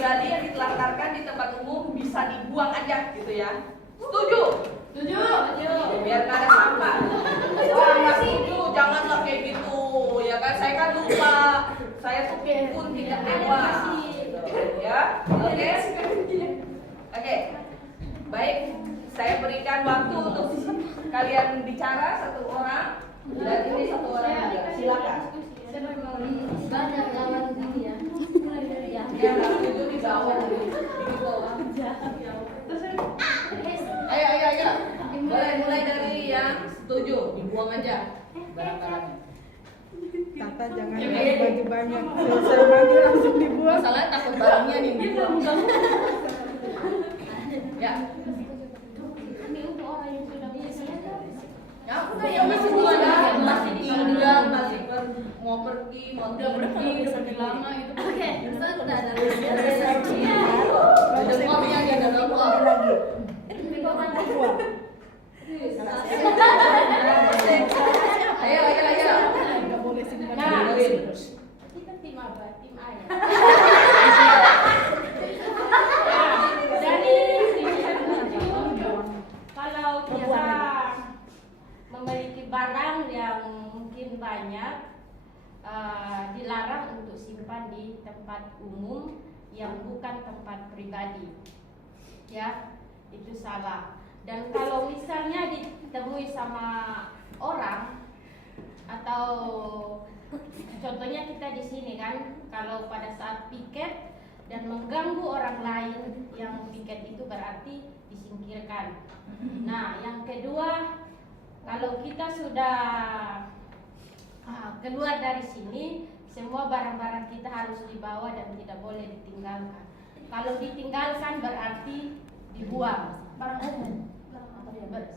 pribadi yang ditelantarkan di tempat umum bisa dibuang aja gitu ya. Setuju? Setuju. Biar nggak ada sampah. Wah, nggak setuju, janganlah kayak gitu. Ya kan, saya kan lupa. Saya tuh pun tidak dewa. Ya, oke. Oke. Baik, saya berikan waktu untuk kalian bicara satu orang dan ini satu orang juga. Silakan. Banyak lawan ini ya. Yang nggak setuju di bawah. Ayo. Boleh mulai dari yang setuju, dibuang aja barang-barangnya. Kata jangan ada baju banyak, selesai mandi langsung dibuang. Masalahnya takut barangnya nih dibuang. Ya. Ini untuk orang yang sudah biasa. Ya, udah yang masih ada, masih tinggal, masih mau pergi, mau pergi, pergi lama itu. Oke, saya udah ada. Ada suami yang ada dalam Lagi. Ayo. Nggak boleh simpan. Nah, Kita tim apa? Tim A ya. jadi kalau kita memiliki barang yang mungkin banyak, dilarang untuk simpan di tempat umum yang bukan tempat pribadi. Ya, itu salah. Dan kalau misalnya ditemui sama orang atau contohnya kita di sini kan, kalau pada saat piket dan mengganggu orang lain yang piket itu berarti disingkirkan. Nah, yang kedua, kalau kita sudah keluar dari sini, semua barang-barang kita harus dibawa dan tidak boleh ditinggalkan. Kalau ditinggalkan berarti dibuang. Barang umum.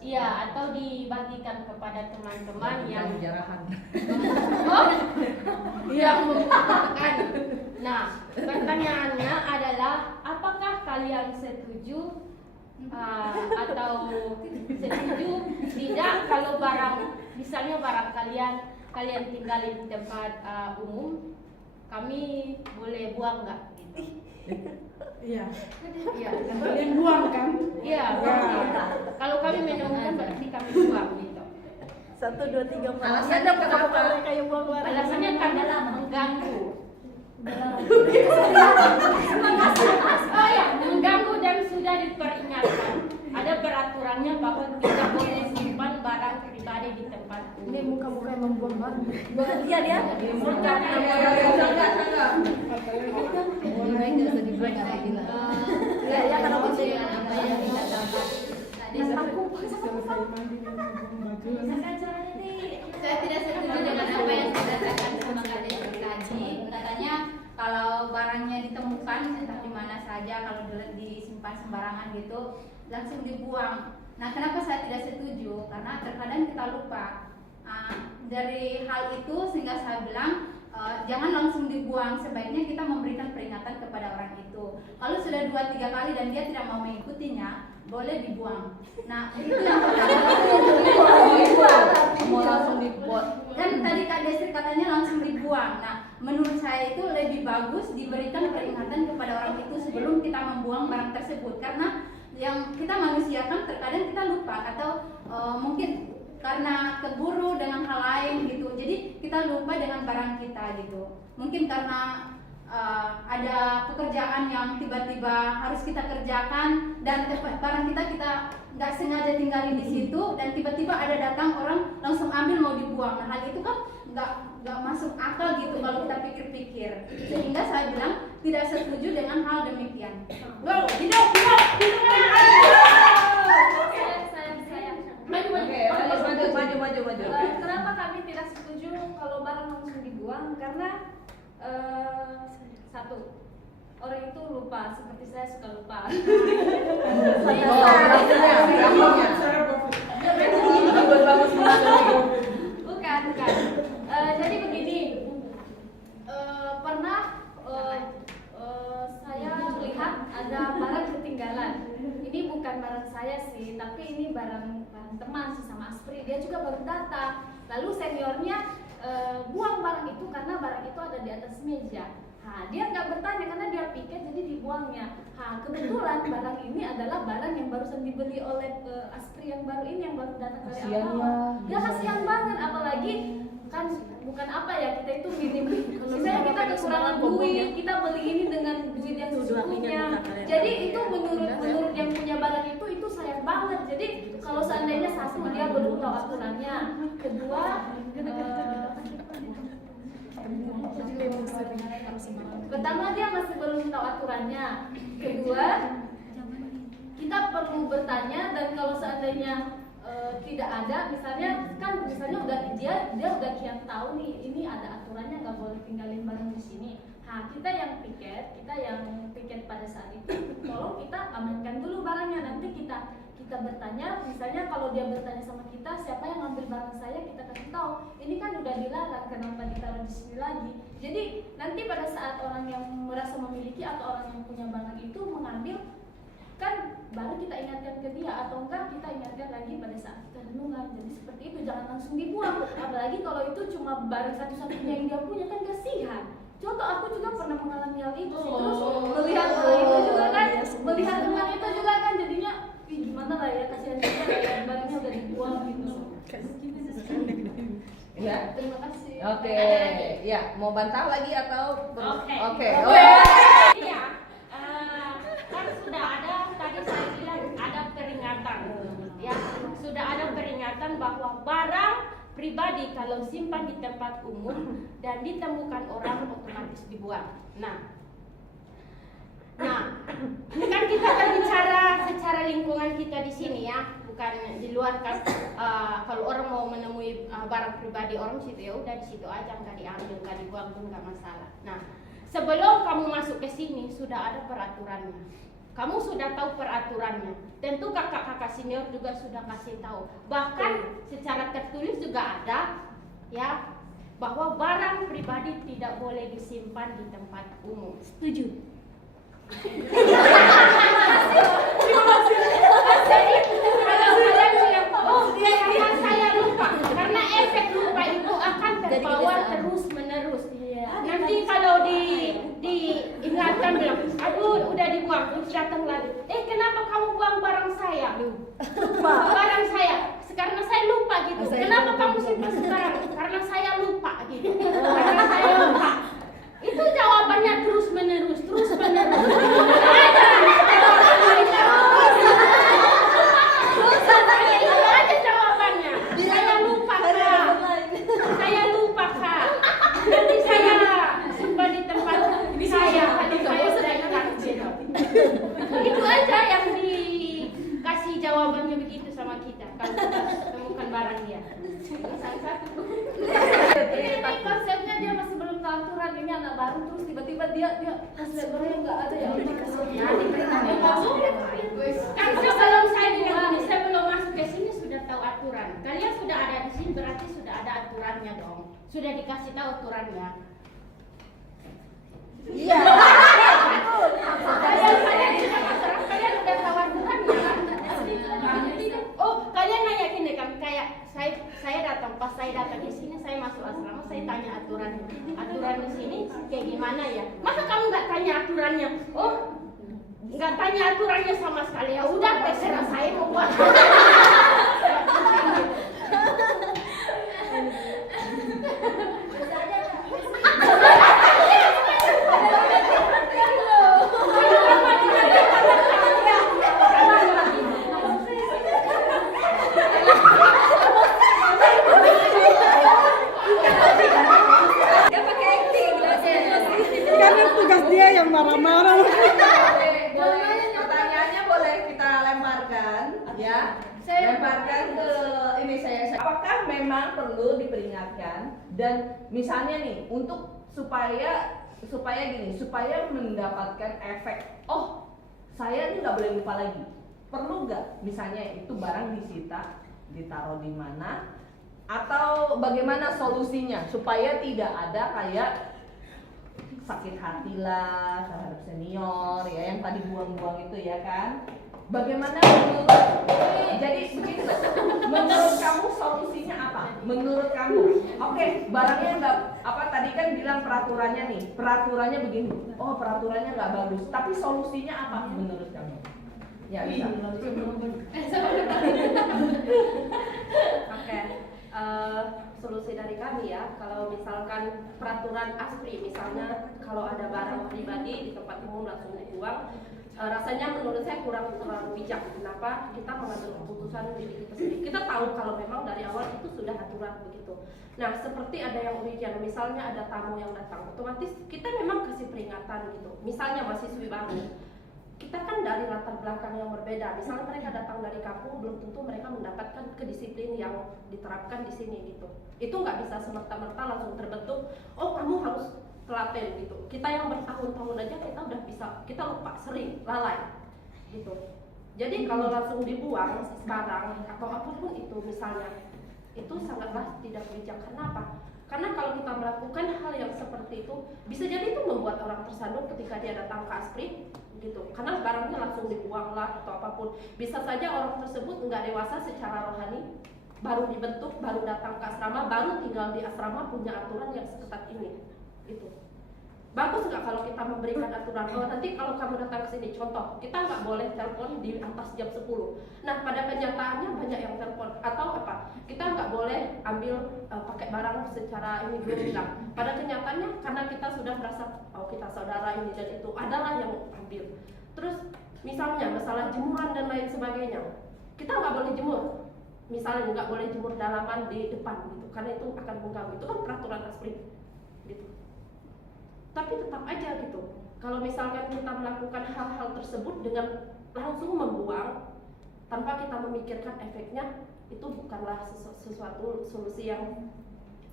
Iya, atau dibagikan kepada teman-teman yang jarahan. yang membutuhkan. Nah, pertanyaannya adalah apakah kalian setuju atau setuju tidak kalau barang, misalnya barang kalian tinggal di tempat umum, kami boleh buang nggak? Iya. Iya. Kalian buang kan? Iya, berarti kalau kami menemukan berarti kami buang gitu. 1, 2, 3, 4. Alasannya kenapa? Kayak buang barang. Alasannya karena mengganggu. Oh ya, mengganggu dan sudah diperingatkan. Ada peraturannya bahwa tidak boleh simpan barang pribadi di tempat Ini umum. muka-muka yang membuang barang. Iya dia. Ya, kalau selesai gitu mandi dia membuang baju. Misalkan caranya saya tidak setuju dengan apa yang dikatakan sama kalian tadi. Katanya kalau barangnya ditemukan entah di mana saja, kalau disimpan sembarangan gitu langsung dibuang. Nah, kenapa saya tidak setuju? Karena terkadang kita lupa. Dari hal itu sehingga saya bilang jangan langsung dibuang, sebaiknya kita memberikan peringatan kepada orang itu. Kalau sudah 2-3 kali dan dia tidak mau mengikutinya, boleh dibuang. Nah, itu yang pertama. Mau langsung dibuat. Kan tadi Kak Desri katanya langsung dibuang. Nah, menurut saya itu lebih bagus diberikan peringatan kepada orang itu sebelum kita membuang barang tersebut. Karena yang kita manusia kan terkadang kita lupa atau mungkin karena keburu dengan hal lain gitu. Jadi kita lupa dengan barang kita gitu. Mungkin karena ada pekerjaan yang tiba-tiba harus kita kerjakan dan barang kita nggak sengaja tinggalin di situ dan tiba-tiba ada datang orang langsung ambil mau dibuang. Nah, hal itu kan nggak masuk akal gitu kalau kita pikir-pikir. Sehingga saya bilang tidak setuju dengan hal demikian. Wow, hidup. Maju. Kenapa kami tidak setuju kalau barang langsung dibuang? Karena satu, orang itu lupa, seperti saya suka lupa. Bukan. Jadi begini, pernah saya melihat ada barang ketinggalan. Ini bukan barang saya sih, tapi ini barang teman sesama Aspri. Dia juga baru datang. Lalu seniornya buang barang itu karena barang itu ada di atas meja. Nah, dia nggak bertanya karena dia pikir jadi dibuang. membuangnya. Kebetulan barang ini adalah barang yang barusan dibeli oleh Aspri yang baru ini, yang baru datang dari Kasian awal. ya. Ya kasihan banget, apalagi kan bukan apa ya, kita itu minim, misalnya kita kekurangan duit, kita beli ini dengan duit yang secukupnya. Jadi itu menurut yang punya barang itu sayang banget. Jadi kalau seandainya satu dia belum tahu aturannya, kedua pertama dia masih belum tahu aturannya, kedua kita perlu bertanya, dan kalau seandainya tidak ada, misalnya udah dia udah kian tahu nih ini ada aturannya, nggak boleh tinggalin barang di sini. Kita yang piket pada saat itu, tolong kita amankan dulu barangnya. Nanti kita bertanya, misalnya kalau dia bertanya sama kita siapa yang ngambil barang saya, kita kasih tahu ini kan udah dilarang, kenapa ditaruh di sini lagi. Jadi nanti pada saat orang yang merasa memiliki atau orang yang punya barang itu mengambil, kan baru kita ingatkan ke dia, atau enggak kita ingatkan lagi pada saat kita renungan. Jadi seperti itu, jangan langsung dibuang, apalagi kalau itu cuma barang satu-satunya yang dia punya, kan kasihan. Contoh aku juga pernah mengalami hal itu sih. Terus melihat hal itu juga kan, melihat dengan itu juga kan jadinya gimana lah ya, kasihan juga ya, barangnya udah dibuang gitu. Ya. Terima kasih. Oke. Ya, mau bantah lagi atau Oke. Oh. Iya, kan sudah ada, tadi saya bilang ada peringatan, ya sudah ada peringatan bahwa barang pribadi kalau simpan di tempat umum dan ditemukan orang otomatis dibuang. Nah, ini kan kita berbicara secara lingkungan kita di sini ya, bukan di luar kan. Kalau orang mau menemui barang pribadi orang situ, ya udah di situ aja, nggak diambil, nggak dibuang pun nggak masalah. Nah, sebelum kamu masuk ke sini sudah ada peraturannya. Kamu sudah tahu peraturannya. Tentu kakak-kakak senior juga sudah kasih tahu. Bahkan secara tertulis juga ada ya, bahwa barang pribadi tidak boleh disimpan di tempat umum. Setuju? Jadi kalau kalian bilang, oh karena saya lupa, karena efek lupa itu akan terbawa terus menerus. Nanti kalau diingatkan bilang, aduh udah dibuang, terus datang lagi, kenapa kamu buang barang saya? Barang saya, karena saya lupa gitu. Kenapa kamu simpan sekarang? Karena saya lupa gitu. Karena saya lupa. Itu jawabannya terus menerus. Itu aja jawabannya. Saya lupa kak. Nanti saya simpan di tempat saya. Tadi saya sudah ingat gitu. Itu aja yang dikasih jawabannya begitu sama kita kalau kita temukan barang dia. Ini konsepnya dia masih belum tahu aturan, ini anak baru, terus tiba-tiba dia pas lihat barangnya nggak ada, ya udah kan sebelum saya bilang ini, sebelum masuk ke sini sudah tahu aturan. Kalian sudah ada di sini berarti sudah ada aturannya dong, sudah dikasih tahu aturannya. Iya. Kalian udah tahu aturannya kan? Oh, kalian nanya gini kan, kayak saya datang, pas saya datang di sini, saya masuk asrama, saya tanya aturan di sini kayak gimana ya? Masa kamu nggak tanya aturannya? Oh, nggak tanya aturannya sama sekali, ya udah terserah saya mau buat. Karena tugas dia yang marah-marah. Pertanyaannya boleh kita lemparkan, ya. Lemparkan ke ini saya. Apakah memang perlu diperingatkan? Dan misalnya nih, untuk supaya mendapatkan efek, oh saya ini nggak boleh lupa lagi. Perlu nggak? Misalnya itu barang disita, ditaruh di mana? Atau bagaimana solusinya supaya tidak ada kayak sakit hati lah terhadap senior ya, yang tadi buang-buang itu ya kan? Bagaimana menurut, jadi begitu, menurut kamu solusinya apa? Menurut kamu, oke, barangnya nggak apa tadi kan bilang peraturannya nih, peraturannya begini. Oh, peraturannya nggak bagus. Tapi solusinya apa menurut kamu? Ya bisa. Oke, solusi dari kami ya, kalau misalkan peraturan ASPRI, misalnya kalau ada barang pribadi di tempat umum langsung dibuang, rasanya menurut saya kurang terlalu bijak. Kenapa kita mengambil keputusan diri kita sendiri? Kita tahu kalau memang dari awal itu sudah aturan begitu. Nah, seperti ada yang ujian, misalnya ada tamu yang datang, otomatis kita memang kasih peringatan gitu. Misalnya mahasiswi baru, kita kan dari latar belakang yang berbeda. Misalnya mereka datang dari kampung, belum tentu mereka mendapatkan kedisiplin yang diterapkan di sini gitu. Itu nggak bisa semerta-merta langsung terbentuk. Oh, kamu harus telaten gitu. Kita yang bertahun-tahun aja kita udah bisa, kita lupa, sering lalai gitu. Jadi kalau langsung dibuang barang atau apapun itu misalnya, itu sangatlah tidak bijak. Karena apa? Karena kalau kita melakukan hal yang seperti itu, bisa jadi itu membuat orang tersandung ketika dia datang ke ASPRI gitu. Karena barangnya langsung dibuang lah atau apapun. Bisa saja orang tersebut nggak dewasa secara rohani, baru dibentuk, baru datang ke asrama, baru tinggal di asrama punya aturan yang seketat ini gitu. Bagus nggak kalau kita memberikan aturan? Oh, nanti kalau kamu datang ke sini, contoh, kita nggak boleh telepon di atas jam 10. Nah, pada kenyataannya banyak yang telepon. Atau apa? Kita nggak boleh ambil pakai barang secara ini belum bilang. Pada kenyataannya karena kita sudah merasa, oh kita saudara ini dan itu, adalah yang ambil. Terus misalnya masalah jemuran dan lain sebagainya, kita nggak boleh jemur. Misalnya nggak boleh jemur dalaman di depan gitu, karena itu akan mengganggu. Itu kan peraturan ASPRI gitu. Tapi tetap aja gitu, kalau misalkan kita melakukan hal-hal tersebut dengan langsung membuang tanpa kita memikirkan efeknya, itu bukanlah sesuatu solusi yang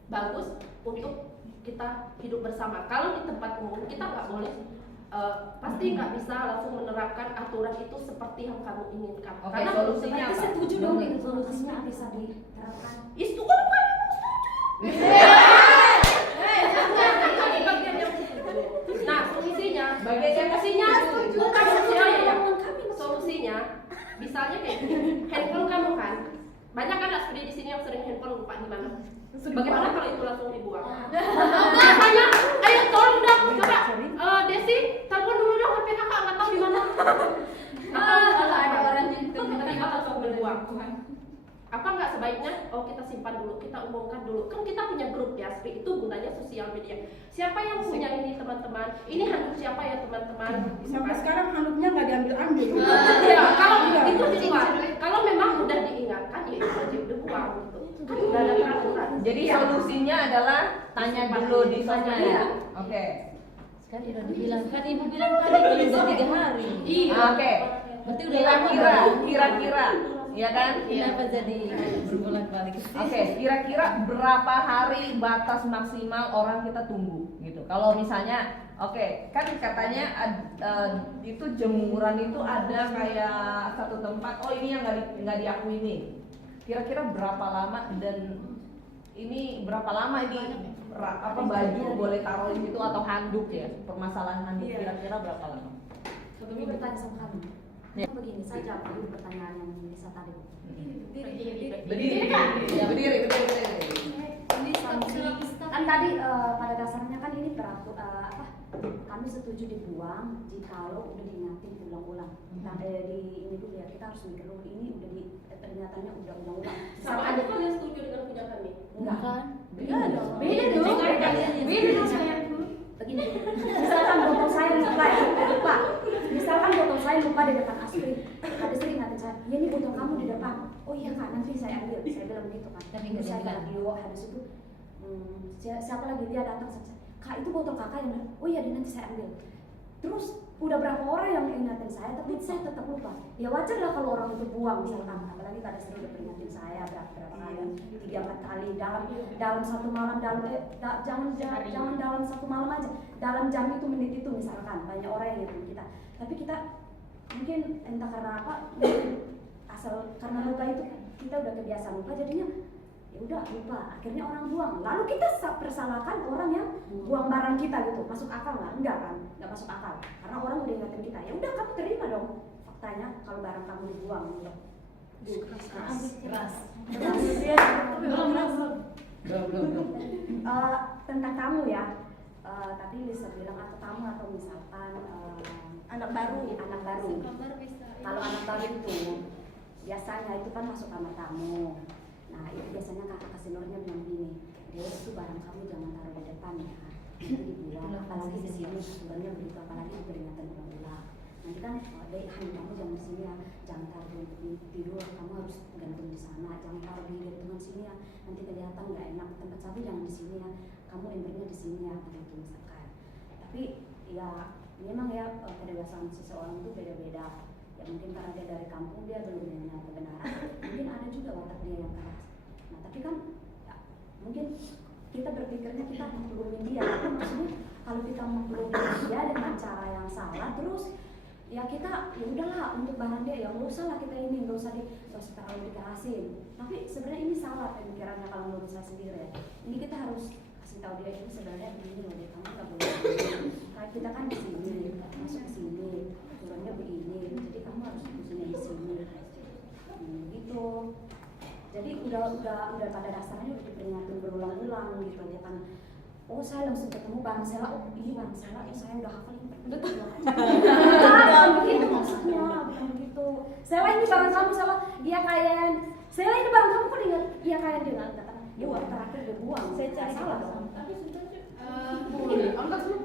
bagus untuk kita hidup bersama. Kalau di tempat umum kita nggak boleh, pasti nggak bisa langsung menerapkan aturan itu seperti yang kamu inginkan. Oke, Karena solusinya apa? Setuju dong itu solusinya bisa diterapkan. itu kan bukan yang setuju. Nah, solusinya, bukan solusinya, misalnya kayak gini, handphone kamu kan, banyak kan ASPRI di sini yang sering handphone lupa di mana. Bagaimana kalau itu langsung dibuang? Makanya, ayo tolong dong, coba, Desi, telepon dulu dong HP kakak, nggak tahu di mana. Kalau ada orang yang Ketika langsung berbuang. Apa nggak sebaiknya, oh kita simpan dulu, kita umumkan dulu. Kan kita punya grup di ASPRI, itu gunanya sosial media. Siapa yang punya ini teman-teman? Ini handuk siapa ya teman-teman? Sampai sekarang handuknya nggak diambil-ambil. Ya, kalau itu di luar. Kalau memang udah diingatkan, ya itu wajib dibuang gitu. Kan udah ada peraturan. Jadi solusinya adalah tanya dulu di sana ya. Oke. Kan udah dibilang, kan ibu bilang tadi udah 3 hari. Oke. Berarti udah Kira-kira, ya kan? Kenapa jadi berbolak-balik? Oke, kira-kira berapa hari batas maksimal orang kita tunggu gitu? Kalau misalnya, oke, kan katanya itu jemuran itu ada kayak satu tempat. Oh ini yang nggak diakui nih. Kira-kira berapa lama dan ini berapa lama ini apa baju boleh taruh di situ atau handuk ya? Permasalahan handuk kira-kira berapa lama? Ini bertanya sama kamu. Ya. Begini, saya jawab dulu pertanyaan yang Lisa tadi. Berdiri. Kan tadi pada dasarnya kan ini kami setuju dibuang jikalau udah diingatin ulang-ulang. Nah, ini dulu ya, kita harus mikir dulu ini udah peringatannya udah ulang-ulang. Sama aja kalian setuju dengan punya kami? Enggak kan? Beda dong. Beda dong saya. Begini, misalkan botol saya lupa. Misalkan botol saya lupa di depan ASPRI. Ada sering ngatain saya, ya ini botol kamu di depan. Oh iya kak, nanti saya ambil. Saya bilang begitu kan. Tapi Terus nggak saya dibilang. video habis itu siapa lagi dia datang saya, kak itu botol kakak yang oh iya nanti saya ambil. Terus udah berapa orang yang ingatin saya, tapi saya tetap lupa. Ya wajar lah kalau orang itu buang misalkan, apalagi kadang sering udah peringatin saya berapa kali, 3-4 kali dalam satu malam, jangan dalam satu malam aja, dalam jam itu menit itu misalkan banyak orang yang ingatin kita. Tapi kita mungkin entah karena apa, asal karena lupa itu kita udah kebiasaan lupa jadinya. Ya udah lupa, akhirnya orang buang. Lalu kita persalahkan orang yang buang barang kita gitu. Masuk akal nggak? Enggak kan? Nggak masuk akal. Karena orang udah ingatin kita. Ya udah kamu terima dong faktanya kalau barang kamu dibuang gitu. keras. Belum. Tentang tamu ya. Tadi Lisa bilang atau tamu atau misalkan anak baru. Kalau anak baru itu biasanya itu kan masuk kamar tamu. Nah itu biasanya kakak seniornya bilang gini, dia itu barang kamu jangan taruh di depan ya, nanti dibuang. Apalagi di sini sebenarnya begitu, apalagi peringatan ulang-ulang. Nanti kan dek kamu jangan di sini ya, jangan taruh di tidur, kamu harus gantung di sana, jangan taruh di gantungan sini ya, nanti kelihatan nggak enak. Tempat sapu jangan di sini ya, kamu embernya di sini ya, begitu misalkan. Tapi ya memang ya kedewasaan seseorang itu beda-beda. Ya mungkin karena dia dari kampung dia belum mengenal kebenaran, mungkin ada juga watak dia yang keras. Nah tapi kan ya, mungkin kita berpikirnya kita maklumin dia, tapi maksudnya kalau kita maklumin dia dengan cara yang salah, terus ya kita ya udahlah untuk barang dia ya nggak usah lah kita ini nggak usah terlalu dikerasin. Tapi sebenarnya ini salah pemikirannya kalau menurut saya sendiri ya. Ini kita harus kasih tahu dia ini sebenarnya begini loh, kamu nggak boleh begini. Kayak kita kan di sini masuk ke sini, aturannya begini, jadi kamu harus di sini gitu. Jadi udah pada dasarnya udah diperingatin berulang-ulang gitu, bukan oh saya langsung ketemu barang sela, oh ini barang sela, saya udah hafal ini betul. Bukan begitu maksudnya, bukan begitu. Sela ini barang kamu sela, iya kayan. Sela ini barang kamu kok ingat, iya kayan dia nggak kata, dia uang terakhir dia buang. Saya cari salah dong. Tapi sebenarnya Angkat lu.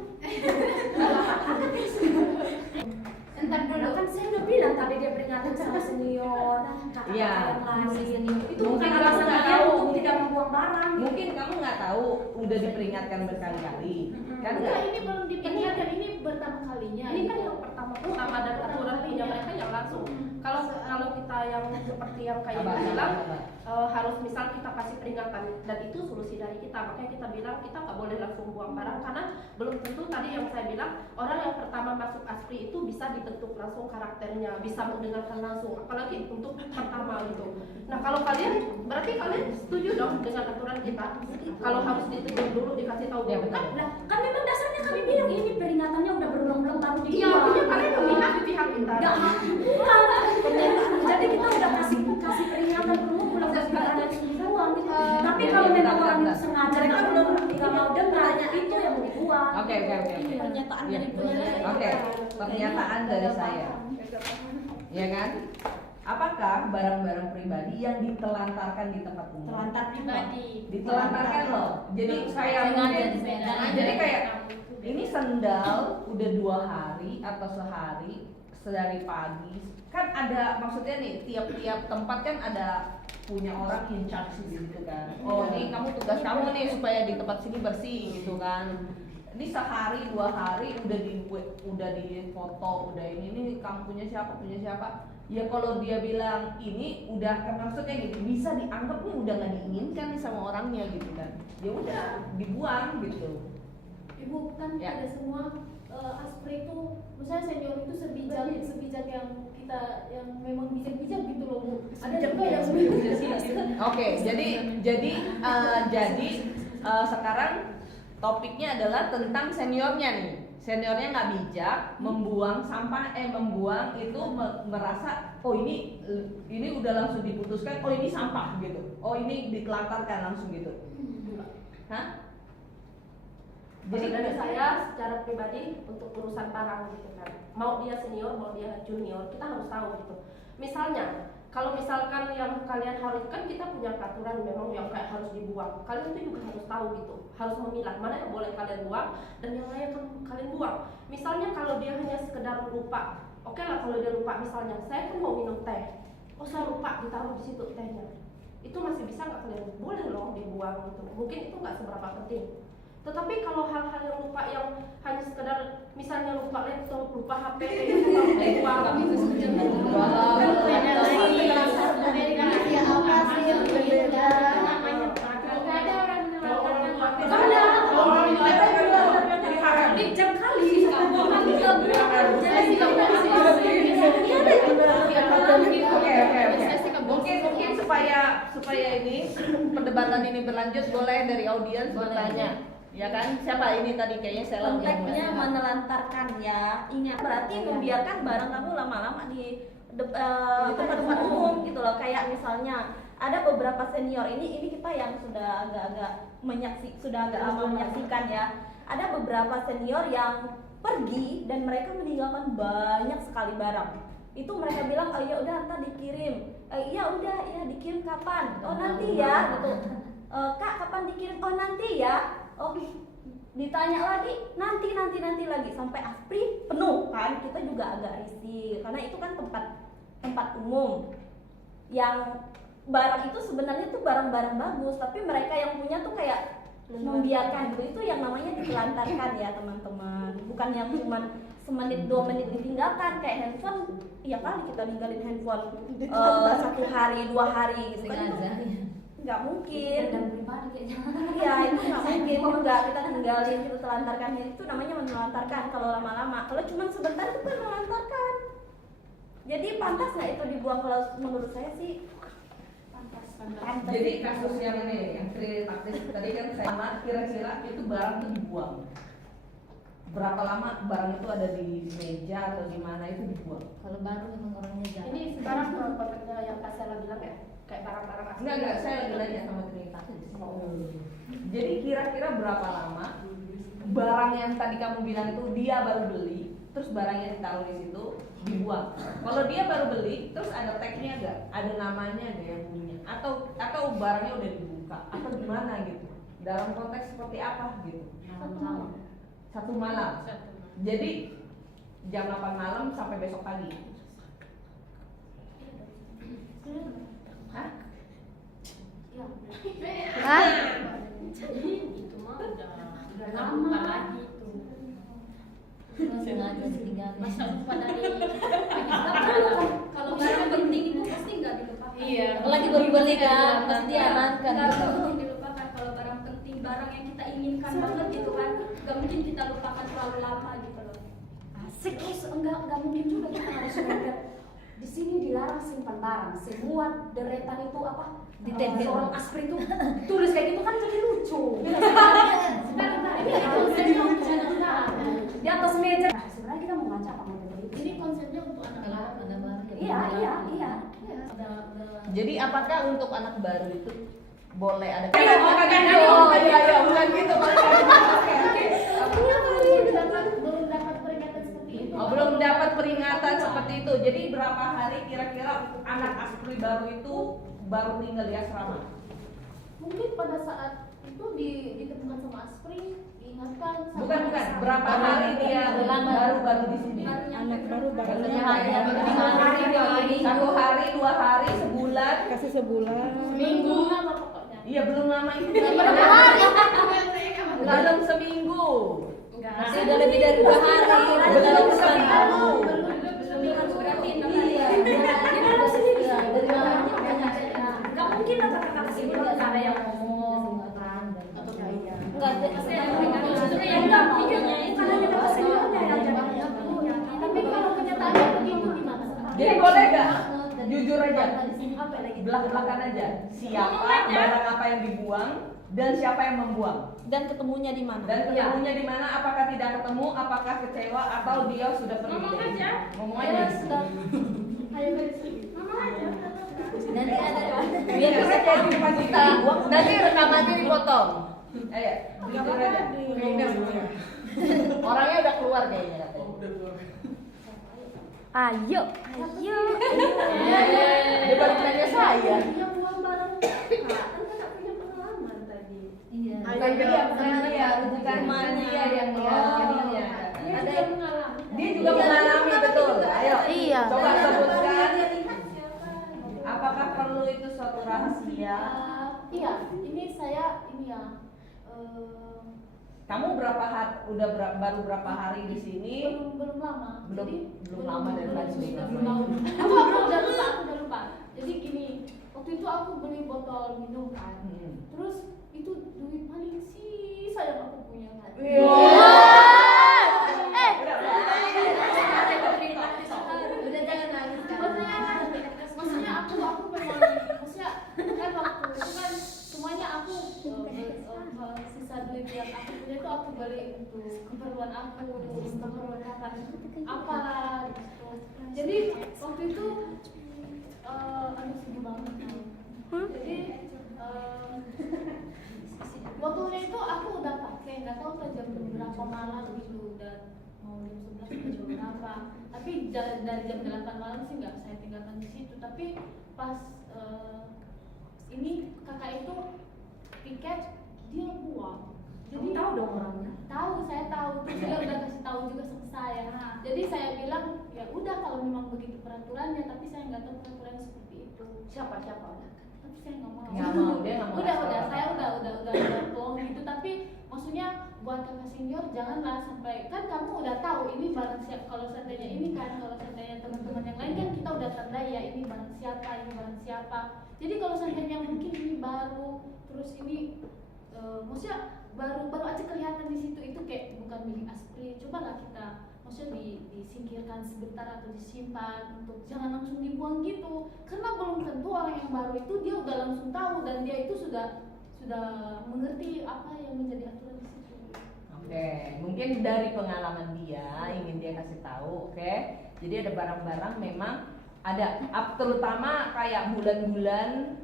Entar dulu kan saya udah bilang tadi dia peringatan sama senior, kakak yang lain. Itu bukan alasan dia untuk tidak membuang barang. Mungkin kamu nggak tahu, udah diperingatkan berkali-kali. Kan enggak, ini belum diperingatkan, ini pertama kalinya. Ini kan yang pertama dan aturan punya mereka yang langsung. Kalau kita yang seperti yang kayak Abang, bilang abang. harus misal kita kasih peringatan dan itu solusi dari kita, makanya kita bilang kita nggak boleh langsung buang barang karena belum tentu tadi yang saya bilang orang yang pertama masuk ASPRI itu bisa dibentuk langsung karakternya, bisa mendengarkan langsung, apalagi untuk pertama gitu. Nah kalau kalian berarti kalian setuju dong dengan aturan kita kalau harus ditegur dulu, dikasih tahu Ya, dulu betul. kan? Kan memang dasarnya kami bilang ini peringatannya udah berulang-ulang baru Iya, dibuang. artinya kalian memihak di pihak kita. Jadi kita udah kasih peringatan berulang-ulang dan peringatan dibuang gitu. Tapi Ya, kalau ya, memang bentar, orang bentar. itu sengaja nggak mau dengar, itu yang mau dibuang. Oke. Pernyataan Ya. Oke, pernyataan dari saya. Ya kan? Apakah barang-barang pribadi yang ditelantarkan di tempat umum? Telantar pribadi. Ditelantarkan loh. Jadi kayak mungkin, jadi kayak ini sendal udah 2 hari atau sehari sedari pagi. Kan ada maksudnya nih tiap-tiap tempat kan ada punya orang in charge gitu kan. Oh ini kamu tugas kamu nih supaya di tempat sini bersih gitu kan. Ini sehari 2 hari udah di foto, udah ini kamu punya siapa. Ya kalau dia bilang ini udah kan maksudnya gitu bisa dianggap nih udah nggak diinginkan nih sama orangnya gitu kan. Ya udah dibuang gitu. Ibu kan Ya. ada semua ASPRI itu, misalnya senior itu sebijak yang kita yang memang bijak-bijak gitu loh Bu. Ada juga yang Oke, jadi sekarang topiknya adalah tentang seniornya nih. Seniornya nggak bijak, membuang sampah, membuang itu merasa oh ini udah langsung diputuskan, oh ini sampah gitu, oh ini ditelantarkan langsung gitu. Hah? Jadi dari saya secara pribadi untuk urusan barang gitu kan, mau dia senior mau dia junior kita harus tahu gitu. Misalnya kalau misalkan yang kalian harus kan kita punya peraturan memang yang kayak harus dibuang, kalian itu juga harus tahu gitu, harus memilah mana yang boleh kalian buang dan yang lain kalian buang. Misalnya kalau dia hanya sekedar lupa, oke lah kalau dia lupa misalnya saya kan mau minum teh, oh saya lupa ditaruh di situ tehnya, itu masih bisa nggak kalian boleh loh dibuang gitu, mungkin itu nggak seberapa penting. Tetapi kalau hal-hal yang lupa yang hanya sekedar misalnya lupa laptop, lupa HP, dibuang Mungkin supaya ini perdebatan ini berlanjut boleh dari audiens bertanya. Ya kan? Siapa ini tadi kayaknya saya Konteksnya menelantarkan ya. Ingat berarti membiarkan barang kamu lama-lama di tempat umum gitu loh. Kayak misalnya ada beberapa senior ini kita yang sudah agak-agak sudah agak lama menyaksikan ya. Ada beberapa senior yang pergi dan mereka meninggalkan banyak sekali barang. Itu mereka bilang, oh ya udah ntar dikirim. Iya udah, ya dikirim kapan? Oh nanti ya gitu. Kak kapan dikirim? Oh nanti ya. Oh ditanya lagi, nanti lagi sampai Aspri penuh kan. Kita juga agak risih karena itu kan tempat umum yang barang itu sebenarnya tuh barang-barang bagus, tapi mereka yang punya tuh kayak membiarkan gitu. Itu yang namanya ditelantarkan ya teman-teman. Bukan yang cuman semenit 2 menit ditinggalkan. Kayak handphone, iya kali kita ninggalin handphone 1 hari 2 hari gitu kan. Nggak mungkin. Dan pribadi kayaknya. Iya itu nggak mungkin juga kita tinggalin, kita telantarkan. Itu namanya menelantarkan kalau lama-lama. Kalau cuma sebentar itu kan menelantarkan. Jadi pantas nggak itu dibuang? Kalau menurut saya sih pantas. Jadi kasus yang ini yang praktis tadi kan saya kira-kira itu barang itu dibuang. Berapa lama barang itu ada di meja atau di mana itu dibuang? Kalau baru memang orangnya jalan. Ini sekarang konteksnya yang Kak Sela bilang ya, kayak barang-barang asli. Enggak, saya lagi nanya sama Trinita. Jadi kira-kira berapa lama barang yang tadi kamu bilang itu dia baru beli, terus barang yang ditaruh di situ dibuang. Kalau dia baru beli, terus ada tagnya nggak? Ada namanya nggak yang punya? Atau barangnya udah dibuka? Atau gimana gitu? Dalam konteks seperti apa gitu? Satu malam. Jadi jam 8 malam sampai besok pagi. Hah? Hah? Itu mah udah lama lagi itu. Sengaja ditinggalin. Masa lupa dari Kalau barang penting itu pasti nggak dilupakan. Iya. Apalagi baru beli kan, pasti diamankan. Nggak mungkin dilupakan kalau barang penting, barang yang kita inginkan banget gitu kan, nggak mungkin kita lupakan terlalu lama gitu loh. Asik, terus enggak mungkin juga kita harus melihat di sini dilarang simpan barang. Semua deretan itu apa? Ditempel. Seorang Aspri itu tulis kayak gitu kan jadi lucu. Ini konsepnya Di atas meja. Nah, sebenarnya kita mau baca apa materi itu? ini konsepnya untuk anak-anak. Ada baru. Iya. Jadi apakah untuk anak baru itu boleh ada? Oh, iya, bukan gitu. Belum dapat peringatan seperti itu. Oh, belum dapat peringatan seperti itu. Jadi berapa hari kira-kira anak Aspri baru itu baru tinggal di asrama? Mungkin pada saat itu ditemukan sama Aspri, diingatkan sama Bukan. Berapa hari dia baru di sini? Anak baru Baru hari. hari, 1 hari, 2 hari, sebulan. Kasih sebulan. Minggu lama pokoknya. Iya, belum lama itu. Belum seminggu. Masih udah lebih dari 2 hari. Belum seminggu. Berarti Iya. nggak mungkin kata-kata sini ada yang ngomong tapi kalau kenyataannya begitu gimana? Jadi boleh nggak? Jujur aja. Belak-belakan aja. Siapa, barang apa yang dibuang, dan siapa yang membuang. Dan ketemunya di mana? Dan ketemunya di mana? Apakah tidak ketemu? Apakah kecewa? Atau dia sudah pergi? Ngomong aja. Ngomong aja. Ayo ngomong aja. Nanti ada Biar bisa jadi pas kita. Nanti rekamannya dipotong. Ayo, jujur aja. Orangnya udah keluar kayaknya katanya. Ayo. Dia baru tanya saya. Dia buang barang kan nggak punya pengalaman tadi. Iya. Bukan dia yang melakukannya. Dia juga mengalami. Dia juga mengalami betul. Ayo. Iya. Coba sebutkan. Apakah perlu itu suatu rahasia? Iya, ini saya ya. Kamu baru berapa hari di sini? Belum lama. Belum lama dari tadi. Belum lama. Aku udah lupa. Jadi gini, waktu itu aku beli botol minum kan. Terus itu duit paling sisa yang aku punya kan. Udah jangan nangis kan. Maksudnya aku memang maksudnya kan waktu itu kan semuanya aku sisa duit yang aku punya itu aku beli untuk keperluan aku, keperluan kakak apa gitu. Jadi waktu itu mau malam gitu, dan mau jam 11 atau jam berapa. Tapi dari jam 8 malam sih nggak saya tinggalkan di situ. Tapi pas ini kakak itu piket, dia buang. Kamu tahu dong orangnya? Tahu, saya tahu. Terus dia udah kasih tahu juga sama saya. Jadi saya bilang ya udah kalau memang begitu peraturannya, tapi saya nggak tahu peraturan seperti itu. Siapa? Tapi saya nggak mau. Nggak mau, dia nggak mau. Udah, saya udah bohong gitu. Tapi maksudnya buat kakak senior janganlah sampai, kan kamu udah tahu ini barang siapa. Kalau seandainya ini kan, kalau seandainya teman-teman yang lain kan kita udah tandai ya ini barang siapa. Jadi kalau seandainya mungkin ini baru, terus ini maksudnya baru aja kelihatan di situ itu kayak bukan milik Aspri, cobalah kita maksudnya disingkirkan sebentar atau disimpan, untuk jangan langsung dibuang gitu, karena belum tentu orang yang baru itu dia udah langsung tahu dan dia itu sudah mengerti apa yang menjadi aturan di situ. Oke, mungkin dari pengalaman dia ingin dia kasih tahu, oke. Jadi ada barang-barang memang ada, terutama kayak bulan-bulan